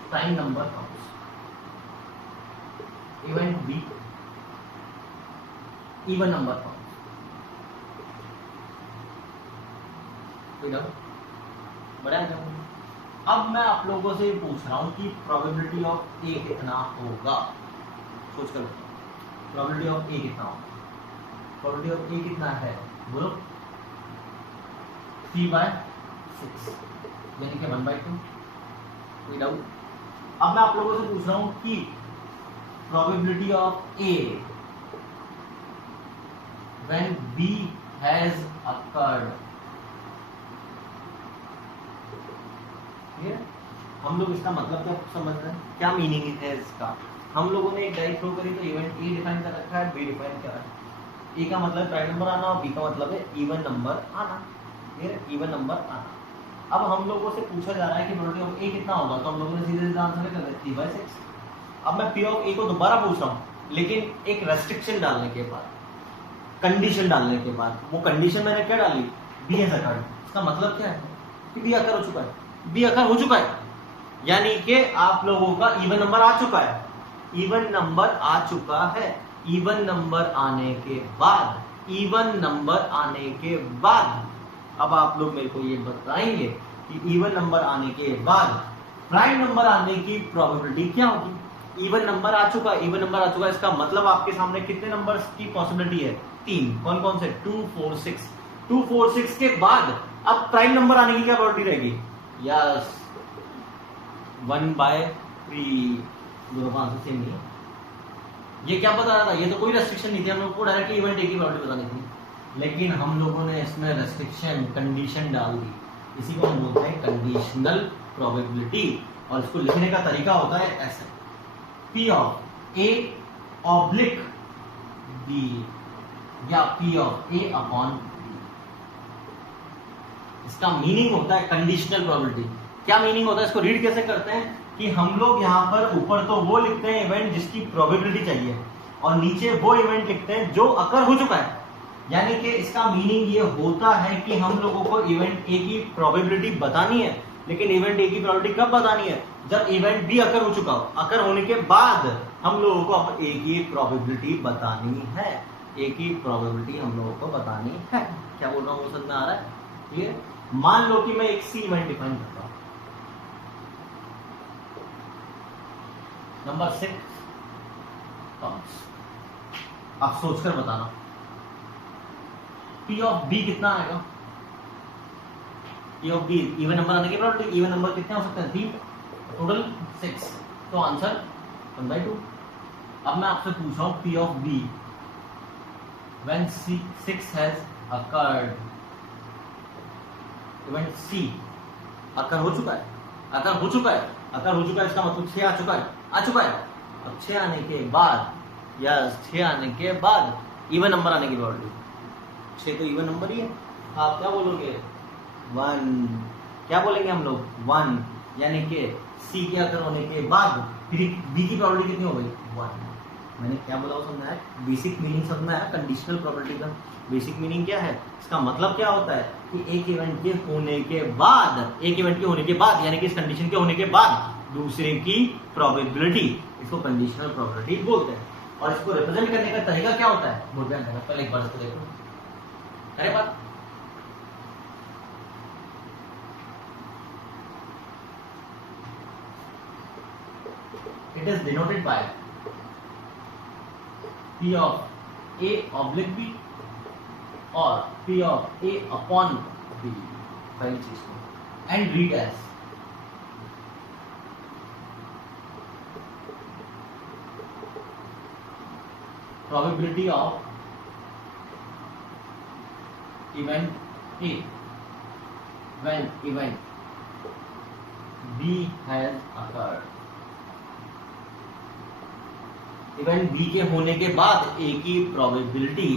prime number counts, event B even number counts। कोई डाउट बड़ा है। अब मैं आप लोगों से पूछ रहा हूं कि प्रोबेबिलिटी ऑफ ए कितना होगा। सोच कर प्रोबेबिलिटी ऑफ ए कितना होगा। प्रोबेबिलिटी ऑफ ए कितना है बोलो 3/6 यानी कि 1/2। कोई डाउट? अब मैं आप लोगों से पूछ रहा हूं कि probability of A when B has occurred. हम लोग इसका मतलब क्या समझ रहे हैं, क्या मीनिंग है इसका? हम लोगों ने एक डाई थ्रो करी तो इवेंट ए डिफाइन कर रखा है, बी डिफाइन कर रखा है। ए का मतलब प्राइम नंबर आना और बी का मतलब है इवन नंबर आना। इवन नंबर आना। अब हम लोगों से पूछा जा रहा है कि प्रोबेबिलिटी ऑफ ए कितना होगा, तो हम लोगों ने सीधे सीधे आंसर कर दिया 3/6। अब मैं पी ऑफ ए को दोबारा पूछ रहा हूँ, लेकिन एक रेस्ट्रिक्शन डालने के बाद, कंडीशन डालने के बाद। वो कंडीशन मैंने क्या डाली? B has occurred. इसका मतलब क्या है कि बी अकर हो चुका है, बी अकर हो चुका है, यानी कि आप लोगों का इवन नंबर आ चुका है। इवन नंबर आ चुका है। इवन नंबर आने के बाद, इवन नंबर आने के बाद अब आप लोग मेरे को ये बताएंगे कि इवन नंबर आने के बाद प्राइम नंबर आने की प्रोबेबिलिटी क्या होगी? इवन नंबर आ चुका है, इवन नंबर आ चुका है, इसका मतलब आपके सामने कितने नंबर्स की पॉसिबिलिटी है? 3। कौन कौन से? 2, 4, 6। 2, 4, 6 के बाद अब प्राइम नंबर आने की क्या प्रोबेबिलिटी रहेगी? यस, 1/3। दोनों का आंसर सेम नहीं है। ये क्या बता रहा था? ये तो कोई रेस्ट्रिक्शन नहीं थी, हम लोग को डायरेक्टली इवेंट ए की प्रोबेबिलिटी बतानी थी, लेकिन हम लोगों ने इसमें रेस्ट्रिक्शन, कंडीशन डाल दी। इसी को हम बोलते हैं कंडीशनल प्रोबेबिलिटी, और इसको लिखने का तरीका होता है ऐसे: P of A oblique B या P of A upon B. इसका मीनिंग होता है कंडीशनल प्रोबेबिलिटी। क्या मीनिंग होता है? इसको रीड कैसे करते हैं कि हम लोग यहाँ पर ऊपर तो वो लिखते हैं इवेंट जिसकी प्रोबेबिलिटी चाहिए, और नीचे वो इवेंट लिखते हैं जो अकर हो चुका है। यानी कि इसका मीनिंग ये होता है कि हम लोगों को इवेंट ए की प्रोबेबिलिटी बतानी है, लेकिन इवेंट ए की प्रोबेबिलिटी कब बतानी है? जब इवेंट बी अकर हो चुका हो। अकर होने के बाद हम लोगों को अब ए की प्रोबेबिलिटी बतानी है। ए की प्रोबेबिलिटी हम लोगों को बतानी है। क्या बोल रहा हूँ, समझ में आ रहा है? क्लियर? मान लो कि मैं एक सी इवेंट डिफाइन करता हूं। Number 6 comes. आप सोचकर बताना पी ऑफ बी कितना आएगा? P of be even number आने के प्रोबेबिलिटी, इवन नंबर कितने हो सकते हैं? 3, टोटल 6, तो आंसर 1/2। अब मैं आपसे पूछ रहा हूं P of B when 6 has occurred. Event C occur हो चुका है, अकर हो चुका है, अकर हो चुका है, इसका मतलब 6 आ चुका है, आ चुका है। अब 6 आने के बाद, यस 6 आने के बाद इवन नंबर आने की प्रोबेबिलिटी, 6 तो इवन नंबर ही है। आप क्या बोलोगे? 1। क्या बोलेंगे हम लोग? 1, यानी कि सी के अकर होने के बाद फिर बी की प्रोबेबिलिटी कितनी हो गई? 1। मैंने क्या बोला वो समझा है? बेसिक मीनिंग समझना है कंडीशनल प्रोबेबिलिटी का। बेसिक मीनिंग क्या है? इसका मतलब क्या होता है कि एक इवेंट के होने के बाद, एक इवेंट के होने के बाद, यानी कि इस कंडीशन के होने के बाद दूसरे की प्रोबेबिलिटी, इसको कंडीशनल प्रोबेबिलिटी बोलते हैं। और इसको रिप्रेजेंट करने का तरीका क्या होता है? पहले एक बार इसको देखो। अरे बात it is denoted by P of A oblique B और P of A upon B, पहली चीज को, and read as probability of event A when event B has occurred। Event B के होने के बाद ए की प्रोबेबिलिटी।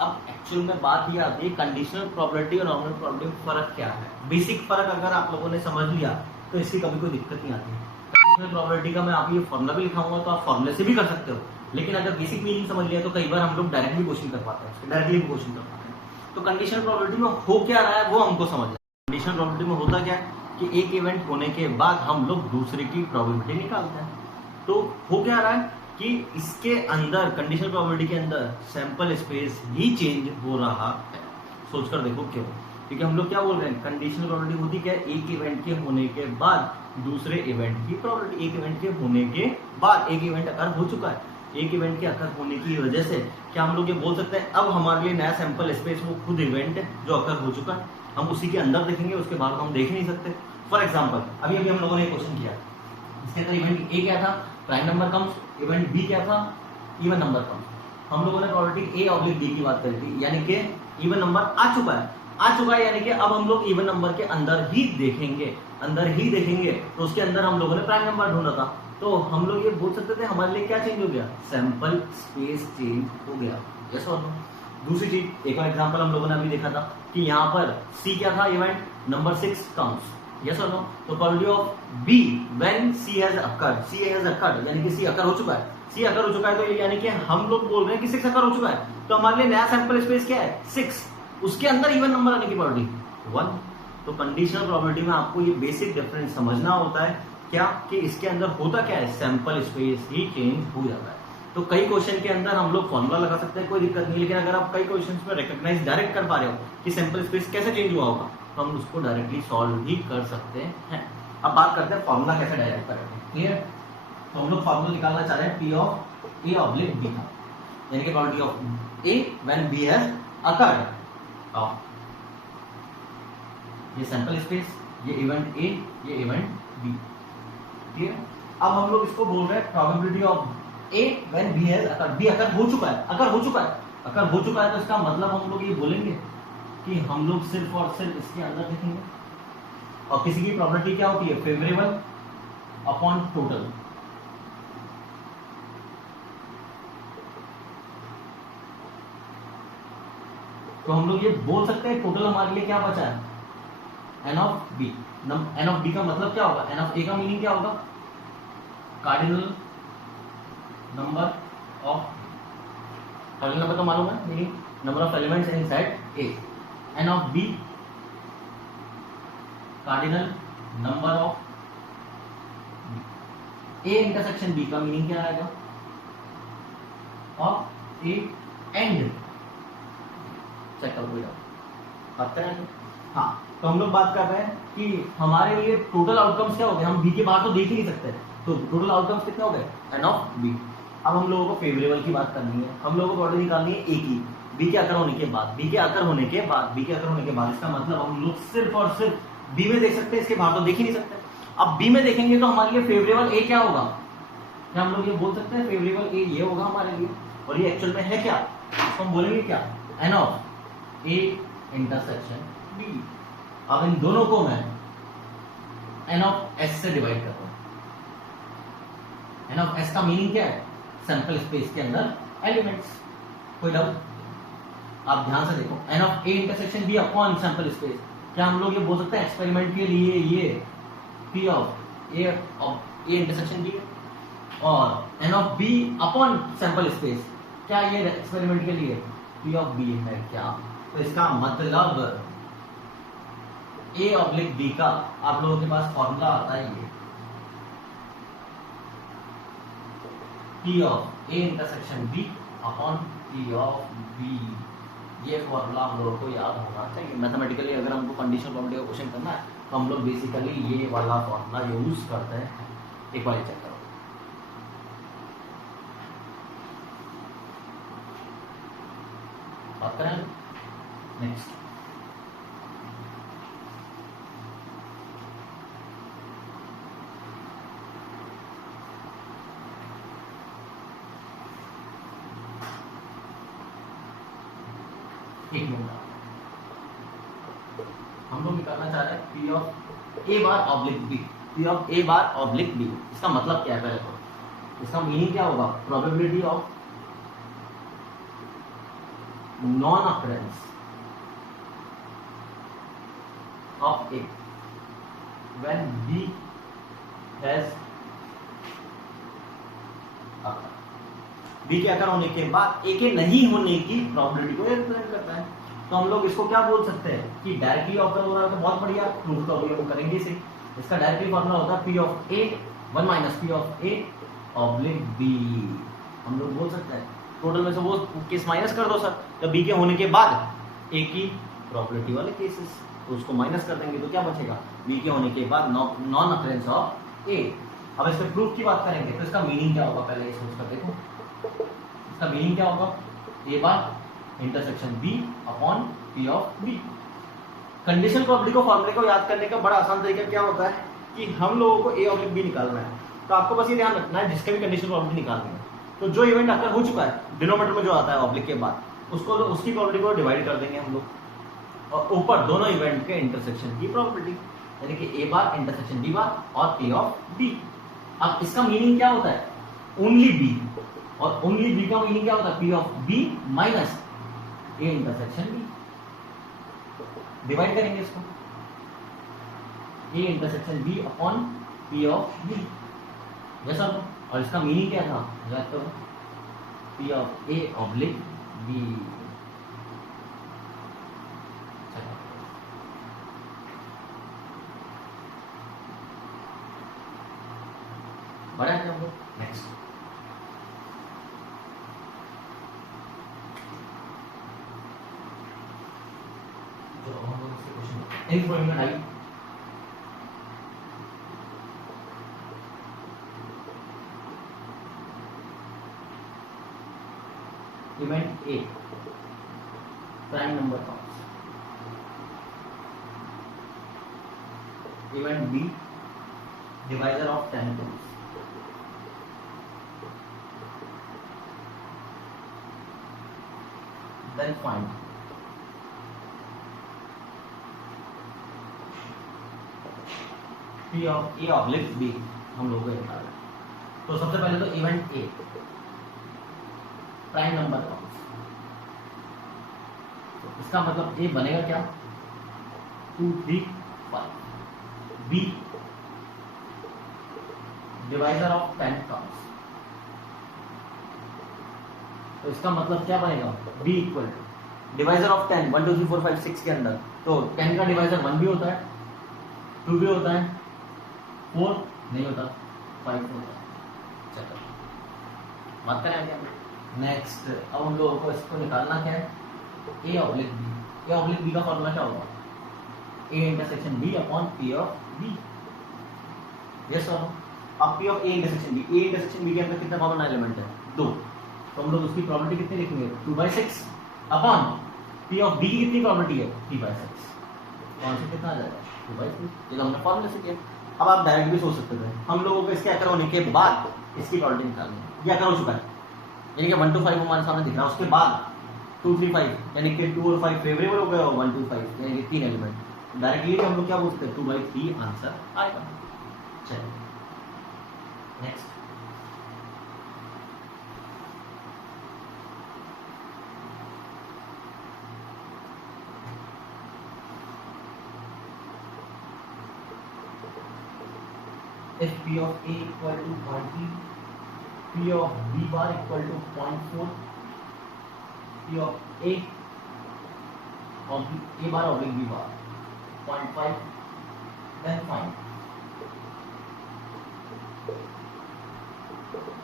अब एक्चुअल में बात ये आती है कंडीशनल प्रोबेबिलिटी और नॉर्मल प्रोबेबिलिटी फर्क क्या है। बेसिक फर्क अगर आप लोगों ने समझ लिया तो इसकी कभी कोई दिक्कत नहीं आती। कंडीशनल प्रोबेबिलिटी का मैं आप ये फॉर्मूला भी लिखाऊंगा तो आप फॉर्मूले से भी कर सकते हो, लेकिन अगर बेसिक मीनिंग समझ लिया तो कई बार हम लोग डायरेक्टली क्वेश्चन कर पाते हैं, डायरेक्टली भी क्वेश्चन कर पाते हैं। तो कंडीशनल प्रोबेबिलिटी में हो क्या रहा है वो हमको समझना है। कंडीशनल प्रोबेबिलिटी में होता क्या है कि एक इवेंट होने के बाद हम लोग दूसरे की प्रोबेबिलिटी निकालते हैं। तो हो क्या रहा है कि इसके अंदर, कंडीशनल प्रोबेबिलिटी के अंदर सैंपल स्पेस ही चेंज हो रहा है। सोचकर देखो क्यों? क्योंकि हम लोग क्या बोल रहे हैं, कंडीशनल प्रोबेबिलिटी होती क्या है? एक इवेंट के होने के बाद दूसरे इवेंट की प्रोबेबिलिटी। एक इवेंट के होने के बाद एक इवेंट अकर हो चुका है, एक इवेंट के अकर होने की वजह से क्या हम लोग ये बोल सकते हैं अब हमारे लिए नया सैंपल स्पेस वो खुद इवेंट जो अकर हो चुका है। हम उसी के अंदर देखेंगे, उसके बाहर तो हम देख नहीं सकते। फॉर एग्जाम्पल अभी अभी हम लोगों ने क्वेश्चन किया, इसके अंदर इवेंट ए क्या था, prime number comes, event B क्या था, इवन नंबर कम्स। हम लोगों ने प्रोबेबिलिटी ए ऑब्लिक बी की बात करी थी, यानी कि इवन नंबर आ चुका है, यानी कि अब हम लोग इवन नंबर के अंदर ही देखेंगे, तो उसके अंदर हम लोगों ने प्राइम नंबर ढूंढा था, तो हम लोग ये बोल सकते थे हमारे लिए क्या चेंज हो गया, सैंपल स्पेस चेंज हो गया। यस और नो। दूसरी चीज, एक और एग्जांपल हम लोगों ने अभी देखा था कि यहाँ पर सी क्या था, इवेंट नंबर 6 कम्स। यस और नो। तो probability of B when C has occurred, यानी कि सी अकर हो चुका है, तो यानी कि हम लोग बोल रहे हैं कि 6 अकर हो चुका है, तो हमारे लिए नया सैंपल स्पेस क्या है, 6, उसके अंदर इवन नंबर आने की प्रोबेबिलिटी 1। तो कंडीशनल प्रोबेबिलिटी में आपको ये बेसिक डिफरेंस समझना होता है क्या, कि इसके अंदर होता क्या है, सैंपल स्पेस ही चेंज हो जाता है। तो कई क्वेश्चन के अंदर हम लोग फॉर्मूला लगा सकते हैं, कोई दिक्कत नहीं, लेकिन अगर आप कई क्वेश्चन में रिकॉग्नाइज डायरेक्ट कर पा रहे हो कि सैंपल स्पेस कैसे चेंज हुआ होगा, तो हम उसको डायरेक्टली सॉल्व भी कर सकते हैं। अब बात करते हैं फॉर्मूला कैसे डायरेक्ट करेंगे। क्लियर? तो हम लोग फॉर्मूला निकालना चाह रहे हैं P of A oblique B का, यानी कि probability of A when B has occurred. ये सैंपल स्पेस, ये इवेंट ए, ये इवेंट बी। क्लियर? अब हम लोग इसको बोल रहे हैं probability of A when B has occurred. B occur हो चुका है, तो इसका मतलब हम लोग ये बोलेंगे कि हम लोग सिर्फ और सिर्फ इसके अंदर देखेंगे, और किसी की प्रोबेबिलिटी क्या होती है, फेवरेबल अपॉन टोटल। तो हम लोग ये बोल सकते हैं टोटल हमारे लिए क्या बचा है, N of B. N of B का मतलब क्या होगा, एन ऑफ ए का मीनिंग क्या होगा, cardinal number of, cardinal number तो मालूम है, meaning number of elements inside A. N of B cardinal number of A intersection B का मीनिंग क्या आएगा, ऑफ ए एंड, चेक करो बेटा, बात करें। हाँ, तो हम लोग बात कर रहे हैं कि हमारे लिए टोटल आउटकम्स क्या हो गए, हम बी के बाहर तो देख ही नहीं सकते, तो टोटल आउटकम्स कितने हो गए, एन ऑफ बी। अब हम लोगों को फेवरेबल की बात करनी है, हम लोगों को प्रोबेबिलिटी निकालनी है ए की, बी के अकर होने के बाद, इसका मतलब हम लोग सिर्फ और सिर्फ बी में देख सकते हैं, इसके बाहर तो देख ही नहीं सकते। अब बी में देखेंगे तो हमारे लिए फेवरेबल ए क्या होगा, क्या हम लोग ये बोल सकते हैं फेवरेबल ए ये होगा हमारे लिए, और ये एक्चुअल में है क्या, इसको हम बोलेंगे क्या, N of A intersection B. अब इन दोनों को मैं एन ऑफ एस से डिवाइड करता हूं। एन ऑफ एस का मीनिंग क्या है, सैंपल स्पेस के अंदर एलिमेंट्स। कोई डाउट? आप ध्यान से देखो, N of A intersection B upon sample space, क्या हम लोग ये बोल सकते हैं एक्सपेरिमेंट के लिए ये P of A intersection B, और N of B upon sample space, क्या ये एक्सपेरिमेंट के लिए पी ऑफ बी है क्या? तो इसका मतलब ए ऑब्लिक बी का आप लोगों के पास फॉर्मूला आता है ये, P of A intersection B upon P of B. ये फॉर्मूला हम लोगों को याद होना चाहिए। मैथमेटिकली अगर हमको कंडीशनल प्रोबेबिलिटी का क्वेश्चन करना है तो हम लोग बेसिकली ये वाला फॉर्मूला यूज करते हैं। एक बार चेक करो, बात करें नेक्स्ट। एक मिनट, हम लोग निकालना चाह रहे हैं P of A bar oblique B, P of A bar oblique B. इसका मतलब क्या है, पहले तो इसका मीनिंग क्या होगा, probability of non occurrence of A when B has occur. B के अकर होने के बाद ए के नहीं होने की प्रोबेबिलिटी को रिप्रेजेंट करता है। तो हम लोग इसको क्या बोल सकते हैं कि डायरेक्टली ऑकर हो रहा है, तो बहुत बढ़िया, प्रूफ तो अभी हम करेंगे इसे। इसका डायरेक्टली फॉर्मूला होता है P of A 1 minus P of A oblique B. हम लोग बोल सकते हैं टोटल में से वो केस माइनस कर दो सर, जब बी के होने के बाद ए की प्रोबेबिलिटी वाले केसेस, तो उसको माइनस कर देंगे तो क्या बचेगा, बी के होने के बाद नॉन अकरेंस ऑफ ए। अब इसके प्रूफ की बात करेंगे तो इसका मीनिंग क्या होगा, पहले सोच कर देखो। इसका मीनिंग क्या होगा, A bar intersection B upon P of B. Conditional property को फॉर्मूले को याद करने का बड़ा आसान तरीका क्या होता है कि हम लोगों को ए ऑब्लिक बी निकालना है, तो आपको बस ये ध्यान रखना है जिसके भी कंडीशनल प्रॉपर्टी निकालनी है, तो जो इवेंट अगर हो चुका है डिनोमिनेटर में जो आता है ऑब्लिक के बाद उसको उसकी प्रॉपर्टी को डिवाइड कर देंगे हम लोग, और ऊपर दोनों इवेंट के इंटरसेक्शन की प्रॉपर्टी, यानी कि ए बार इंटरसेक्शन बी बार और पी ऑफ बी। अब इसका मीनिंग क्या होता है, ओनली बी, और ओनली बी का मीनिंग क्या होता है, P of B minus A intersection B. Divide करेंगे इसको, A intersection B upon P of B, जैसा, और इसका मीनिंग क्या था, याद करो, P of A oblique B. बड़ा है हम लोग। नेक्स्ट जो हम लोग इसके क्वेश्चन एक पॉइंट में आई, event A prime number terms, event B divisor of 10 terms, then find P of A oblique B हम लोगों को निकालना है। तो सबसे पहले तो event A prime number terms, तो इसका मतलब A बनेगा क्या, 2 3 5, B डिवाइजर ऑफ 10 टर्म्स, तो इसका मतलब क्या बनेगा, b equal to divisor of 10 1 2 3 4 5 6 के अंदर, तो 10 का डिवाइजर 1 भी होता है, 2 भी होता है, 4 नहीं होता, 5 होता है। चलो बात करें क्या, नेक्स्ट अब हम लोगों को इसको निकालना क्या है, a oblique b। a oblique b का फॉर्मूला क्या होगा, a intersection b upon p of b। Yes sir, अब p of a intersection b, a intersection b के अंदर कितना कॉमन एलिमेंट है, 2, तो हम लोग उसकी प्रॉपर्टी कितनी लिखेंगे, 2/6 अपॉन पी ऑफ बी की कितनी प्रॉपर्टी है, 3/6, कौन सी कितना आ जाएगा, 2/3, ये तो हमने फॉर्मूले से किया। अब आप डायरेक्ट भी सोच सकते थे, हम लोगों को इसके अकर होने के बाद इसकी प्रॉपर्टी निकालनी है, ये अकर हो चुका है, यानी कि 1 to 5 हमारे सामने दिख रहा है, उसके बाद 2 3 5 यानी कि 2 और 5 फेवरेबल हो गए, और 1 2 5 यानी कि 3 एलिमेंट, डायरेक्टली हम लोग क्या बोलते हैं, 2/3 आंसर आएगा। चलिए next, if P of A equal to 0.3, P of B bar equal to 0.4, P of A bar oblique B bar 0.5, then find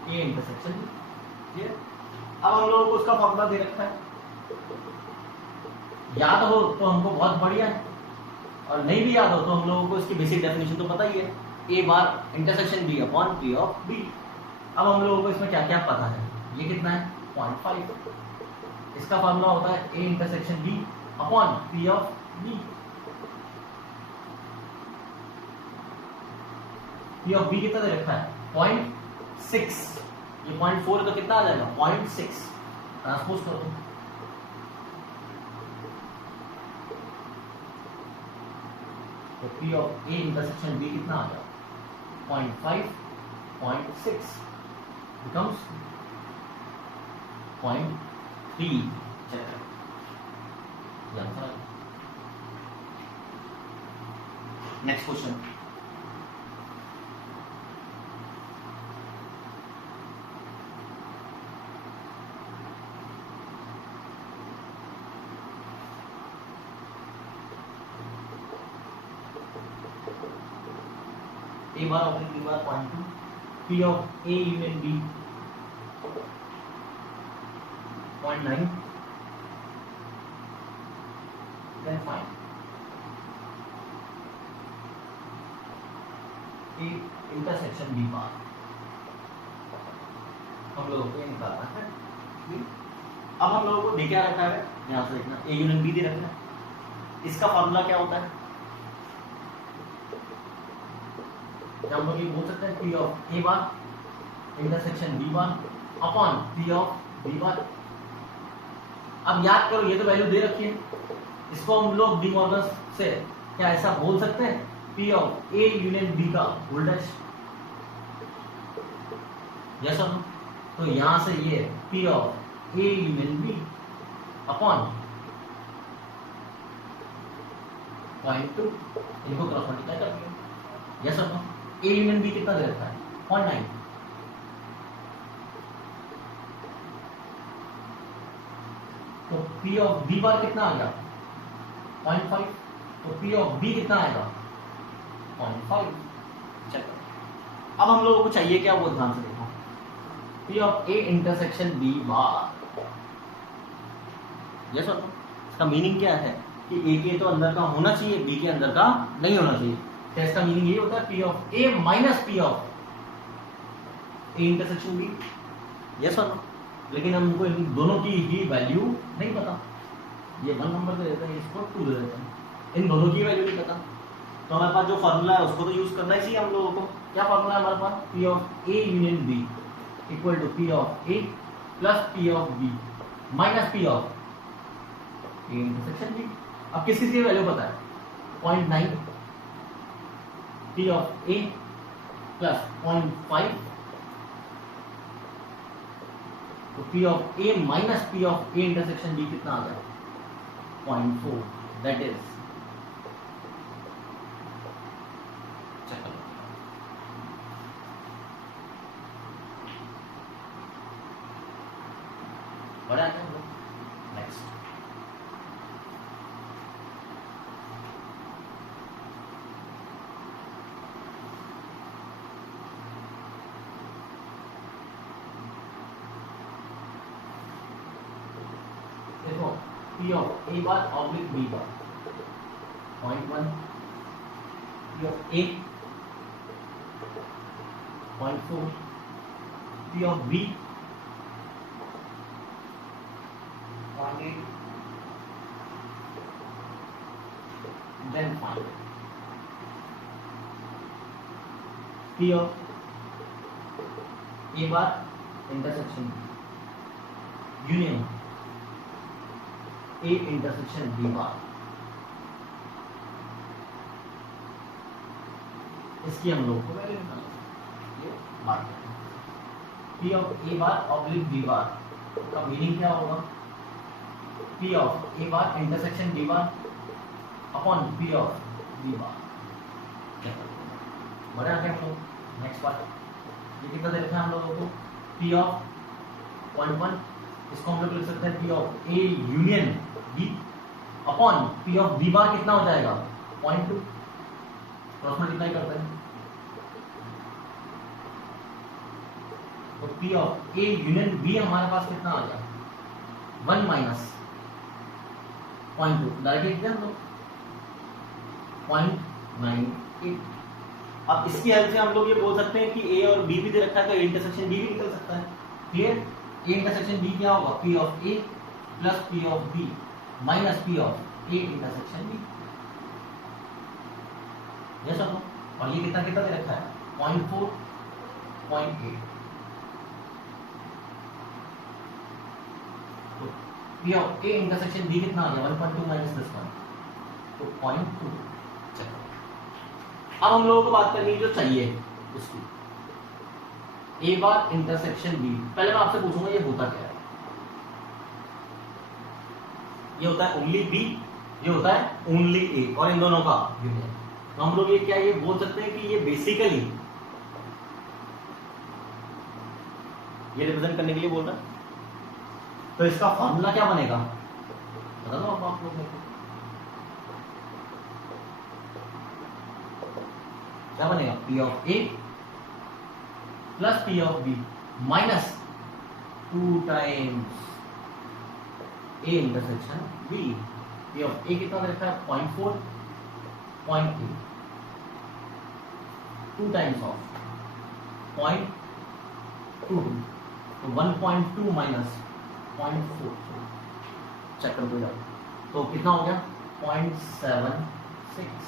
A intersection। ये अब हम लोगों को उसका फॉर्मूला दे रखा है, याद हो तो हमको बहुत बढ़िया है, और नहीं भी याद हो तो हम लोगों को इसकी बेसिक डेफिनेशन तो पता ही है, A bar intersection B upon P of B. अब हम लोगों को इसमें क्या क्या पता है, ये कितना है 0.5, इसका फॉर्मूला होता है A intersection B upon P of B. P of B कितना दे रखा है 0.6, ये 0.4 तो कितना आ जाएगा 0.6, ट्रांसपोज कर दो, तो P of A intersection B कितना आ जाएगा 0.5, 0.6 becomes 0.3। Next question, A bar oblique B bar 0.2, P of A union B 0.9, then find A intersection B bar। हम लोगों को ये निकालना है। अब हम लोगों को दे क्या रखा है, यहाँ से देखना A यूनियन B दे रखना है, इसका फॉर्मूला क्या होता है? क्या हम लोग ये बोल सकते हैं P of A bar intersection B bar upon P of B bar. अब याद करो ये तो वैल्यू दे रखी है, इसको हम लोग डी मॉर्गन से क्या ऐसा बोल सकते हैं P of A union B का होल डैश, जैसा तो यहां से ये P of A union B upon 0.2 इनको क्रॉस मल्टीप्लाई कर दिया, जैसा ए यूनियन बी कितना दे रखा है 0.9, तो पी ऑफ बी बार कितना आ गया 0.5, तो पी ऑफ बी कितना आएगा 0.5। चलो अब हम लोगों को चाहिए क्या वो ध्यान से देखो, P of A intersection B bar, जैसा इसका मीनिंग क्या है कि ए के तो अंदर का होना चाहिए, बी के अंदर का नहीं होना चाहिए, तो इसका मीनिंग ये होता है P of A minus P of A intersection B, yes और नो। लेकिन हमको इन दोनों की ही वैल्यू नहीं पता, ये 1 नंबर दे देते हैं, इसको 2 दे देते हैं, इन दोनों की वैल्यू नहीं पता, तो हमारे पास जो फॉर्मूला है उसको तो यूज करना ही चाहिए हम लोगों को। क्या फॉर्मूला है हमारे पास, P of A union B equal to P of A plus P of B minus P of A intersection B. अब किस किस की वैल्यू पता है 0.9 पी ऑफ ए प्लस 0.5, तो P of A minus P of A intersection B कितना आ गया 0.4, दैट इज बड़ा है। नेक्स्ट देखो P of A bar oblique B bar 0.1, P of A 0.4, P of B 0.8, then find P of A bar intersection union A intersection B bar, इसकी हम लोग को वैल्यू निकालना ये बात है। P of A bar oblique B bar का meaning क्या होगा, P of A bar intersection B bar upon P of B bar। बड़े आगे हम लोग नेक्स्ट पार्ट ये कितना दे रखा है हम लोगों को P of 0.1, इसको हम लोग लिख सकते हैं P of A union B upon P of B bar कितना हो जाएगा 0.2, क्रॉस मल्टीप्लाई करते हैं तो P of A union B हमारे पास कितना आ गया 1 माइनस 0.2, डायरेक्ट लिख दो 0.98। अब इसकी हेल्प से हम लोग ये बोल सकते हैं कि ए और बी भी दे रखा है तो इंटरसेक्शन बी भी निकल सकता है। क्लियर, ए इंटरसेक्शन बी क्या होगा P of A plus P of B minus P of A intersection B, जैसा हो। और ये कितना कितना दे रखा है 0.4 0.8, तो P of A intersection B कितना आ गया 1.2 माइनस दिस वन, तो 0.2। अब हम लोगों को बात करनी है जो चाहिए उसकी, ए बार इंटरसेक्शन बी। पहले मैं आपसे पूछूंगा ये होता क्या है, ये होता है ओनली बी, ये होता है ओनली ए, और इन दोनों का यूनियन। तो हम लोग ये क्या ये बोल सकते हैं कि ये बेसिकली ये रिप्रेजेंट करने के लिए बोल रहा है। तो इसका फॉर्मूला क्या बनेगा बता दो आप लोग मेरे को, क्या बनेगा P of A plus P of B minus 2 times A intersection B। P of A कितना रहता है 0.4 0.8, 2 टाइम्स ऑफ 0.2, तो 1.2 माइनस 0.4 चेक कर दो, तो कितना हो गया 0.76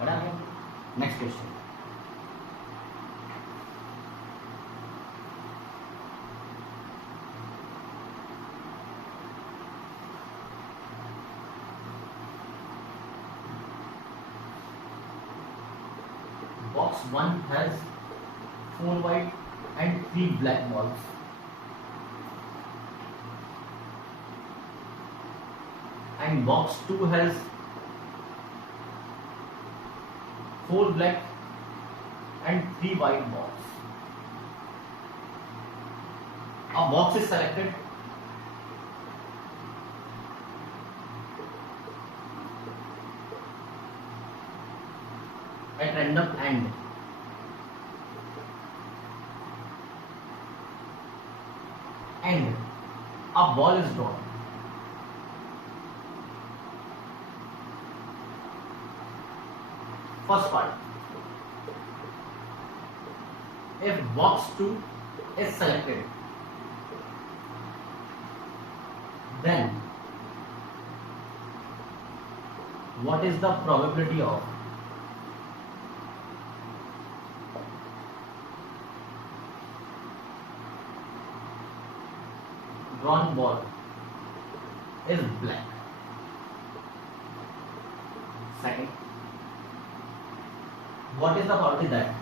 बड़ा गया। Next question, box 1 has 4 white and 3 black balls. And box 2 has 4 black and 3 white balls. A box is selected at random and a ball is drawn. First part, if box 2 is selected, then what is the probability of drawn ball is black? Second, what is the probability that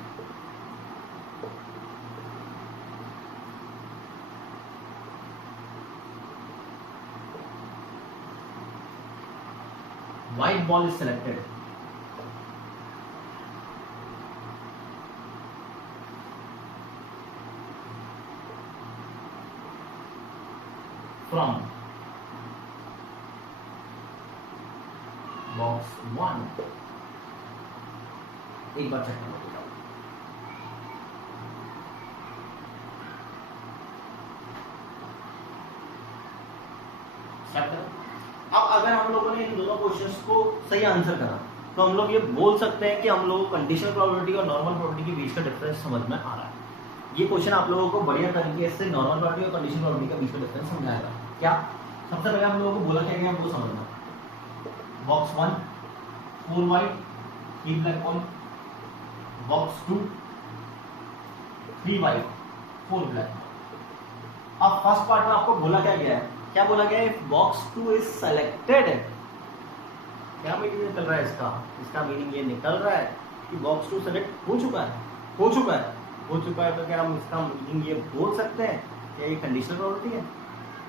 white ball is selected from box 1? एक बार check कर लो। अब अगर हम लोगों ने इन दोनों questions को सही आंसर करा तो हम लोग ये बोल सकते हैं कि हम लोगों को कंडीशनल प्रोबेबिलिटी और नॉर्मल प्रोबेबिलिटी के बीच का डिफरेंस समझ में आ रहा है। ये क्वेश्चन आप लोगों को बढ़िया तरीके से नॉर्मल प्रोबेबिलिटी और कंडीशनल प्रोबेबिलिटी का बीच का डिफरेंस समझाएगा। क्या सबसे पहले हम लोगों को बोला क्या गया, हमको समझना। Box 1 4 white 3 black ball, box 2 3 white 4 black. अब फर्स्ट पार्ट में आपको बोला क्या गया है, क्या बोला गया है, बॉक्स 2 इज सेलेक्टेड। क्या मीनिंग निकल रहा है इसका मीनिंग ये निकल रहा है कि बॉक्स 2 सेलेक्ट हो चुका है तो क्या हम इसका मीनिंग ये बोल सकते हैं कि ये कंडीशनल प्रोबेबिलिटी है।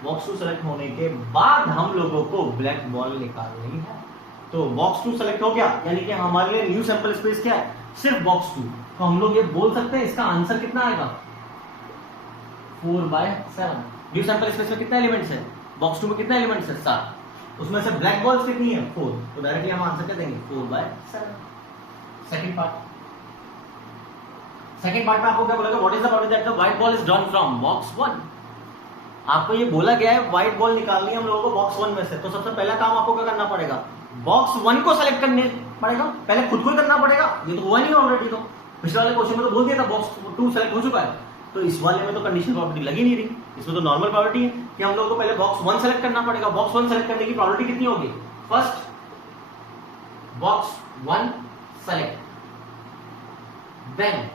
बॉक्स 2 सेलेक्ट होने के बाद हम लोगों को ब्लैक बॉल निकालनी है। तो बॉक्स 2 सेलेक्ट हो गया, यानी कि हमारे लिए न्यू सैंपल स्पेस क्या है, सिर्फ बॉक्स 2। तो हम लोग ये बोल सकते हैं इसका आंसर कितना आएगा, 4/7। न्यू सैंपल स्पेस में कितने एलिमेंट्स है, बॉक्स 2 में कितने एलिमेंट्स है, 7। उसमें से ब्लैक बॉल्स कितनी है, 4। तो डायरेक्टली हम आंसर क्या देंगे, 4/7। सेकंड पार्ट में आपको क्या बोला गया, what is the probability that the white ball is drawn from box 1। आपको ये बोला गया है व्हाइट बॉल निकालनी है हम लोगों को बॉक्स 1 में से। तो सबसे पहला काम आपको क्या करना पड़ेगा, बॉक्स 1 को सेलेक्ट करने पड़ेगा, पहले खुद को ही करना पड़ेगा। ये तो हुआ नहीं ऑलरेडी, तो पिछले वाले क्वेश्चन में तो बोल दिया था बॉक्स 2 सेलेक्ट हो चुका है। तो इस वाले में तो कंडीशनल प्रोबेबिलिटी लगी नहीं रही, इसमें तो नॉर्मल प्रोबेबिलिटी है कि हम लोगों को पहले बॉक्स 1 सेलेक्ट करना पड़ेगा। बॉक्स 1 सेलेक्ट करने की प्रोबेबिलिटी कितनी होगी, first box 1 select, then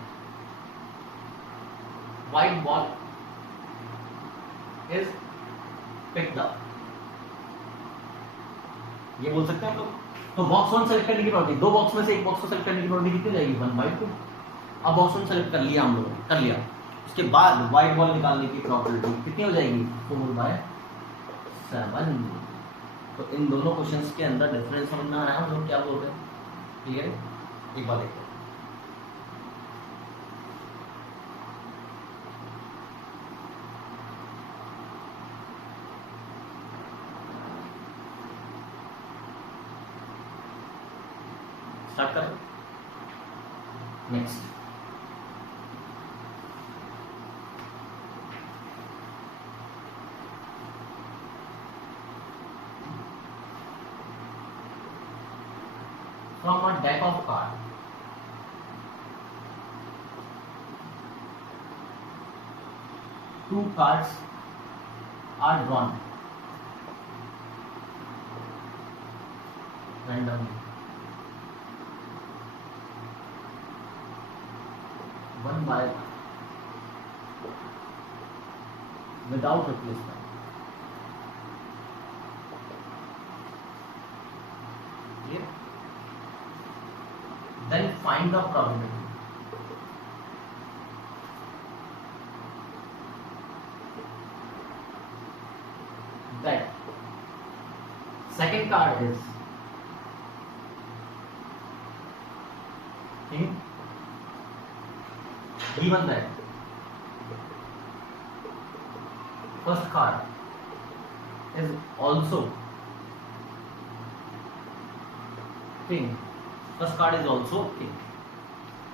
white ball is picked up, ये बोल सकते हैं हम लोग। तो बॉक्स 1 सेलेक्ट करने की प्रोबेबिलिटी, दो बॉक्स में से एक बॉक्स को सेलेक्ट करने की प्रोबेबिलिटी कितनी जाएगी, 1/2। अब बॉक्स 1 सेलेक्ट कर लिया हम लोगों ने, कर लिया, उसके बाद व्हाइट बॉल निकालने की प्रोबेबिलिटी कितनी हो जाएगी, 4/7। तो इन दोनों क्वेश्चंस के अंदर डिफरेंस समझ में आ रहा है हम लोग क्या बोल रहे हैं, ठीक है। एक बार देखते हैं, स्टार्ट करें। Next, from a deck of cards 2 cards are drawn randomly, one by one, without replacement. Clear? Then find the probability. That second card is king. Given that first card is also king, first card is also king.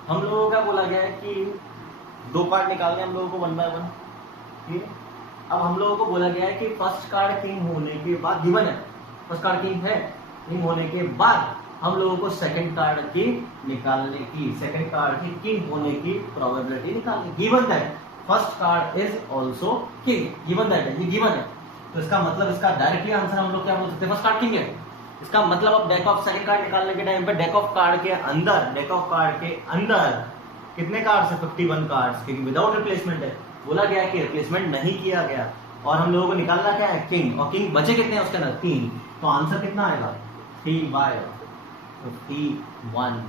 हम लोगों को क्या बोला गया है कि 2 card निकालने हम लोगों को 1 by 1. ठीक है, अब हम लोगों को बोला गया है कि फर्स्ट कार्ड किंग होने के बाद, गिवन है फर्स्ट कार्ड किंग है, किंग होने के बाद हम लोगों को सेकंड कार्ड की निकालने की, सेकंड कार्ड की किंग होने की प्रोबेबिलिटी निकालनी. Given that first card is also king, given that है, ये गिवन है, तो इसका मतलब इसका डायरेक्टली आंसर हम लोग क्या बोल सकते हैं, फर्स्ट कार्ड किंग है. इसका मतलब अब डेक ऑफ सेकंड कार्ड निकालने के टाइम पे डेक ऑफ कार्ड के अंदर कितने कार्ड्स है, 51 कार्ड्स, क्योंकि विदाउट रिप्लेसमेंट है. बोला गया कि रिप्लेसमेंट नहीं किया गया और हम लोगों को निकालना क्या है, किंग, और किंग बचे कितने हैं उसके अंदर, 3. तो आंसर कितना आएगा, 3 by 51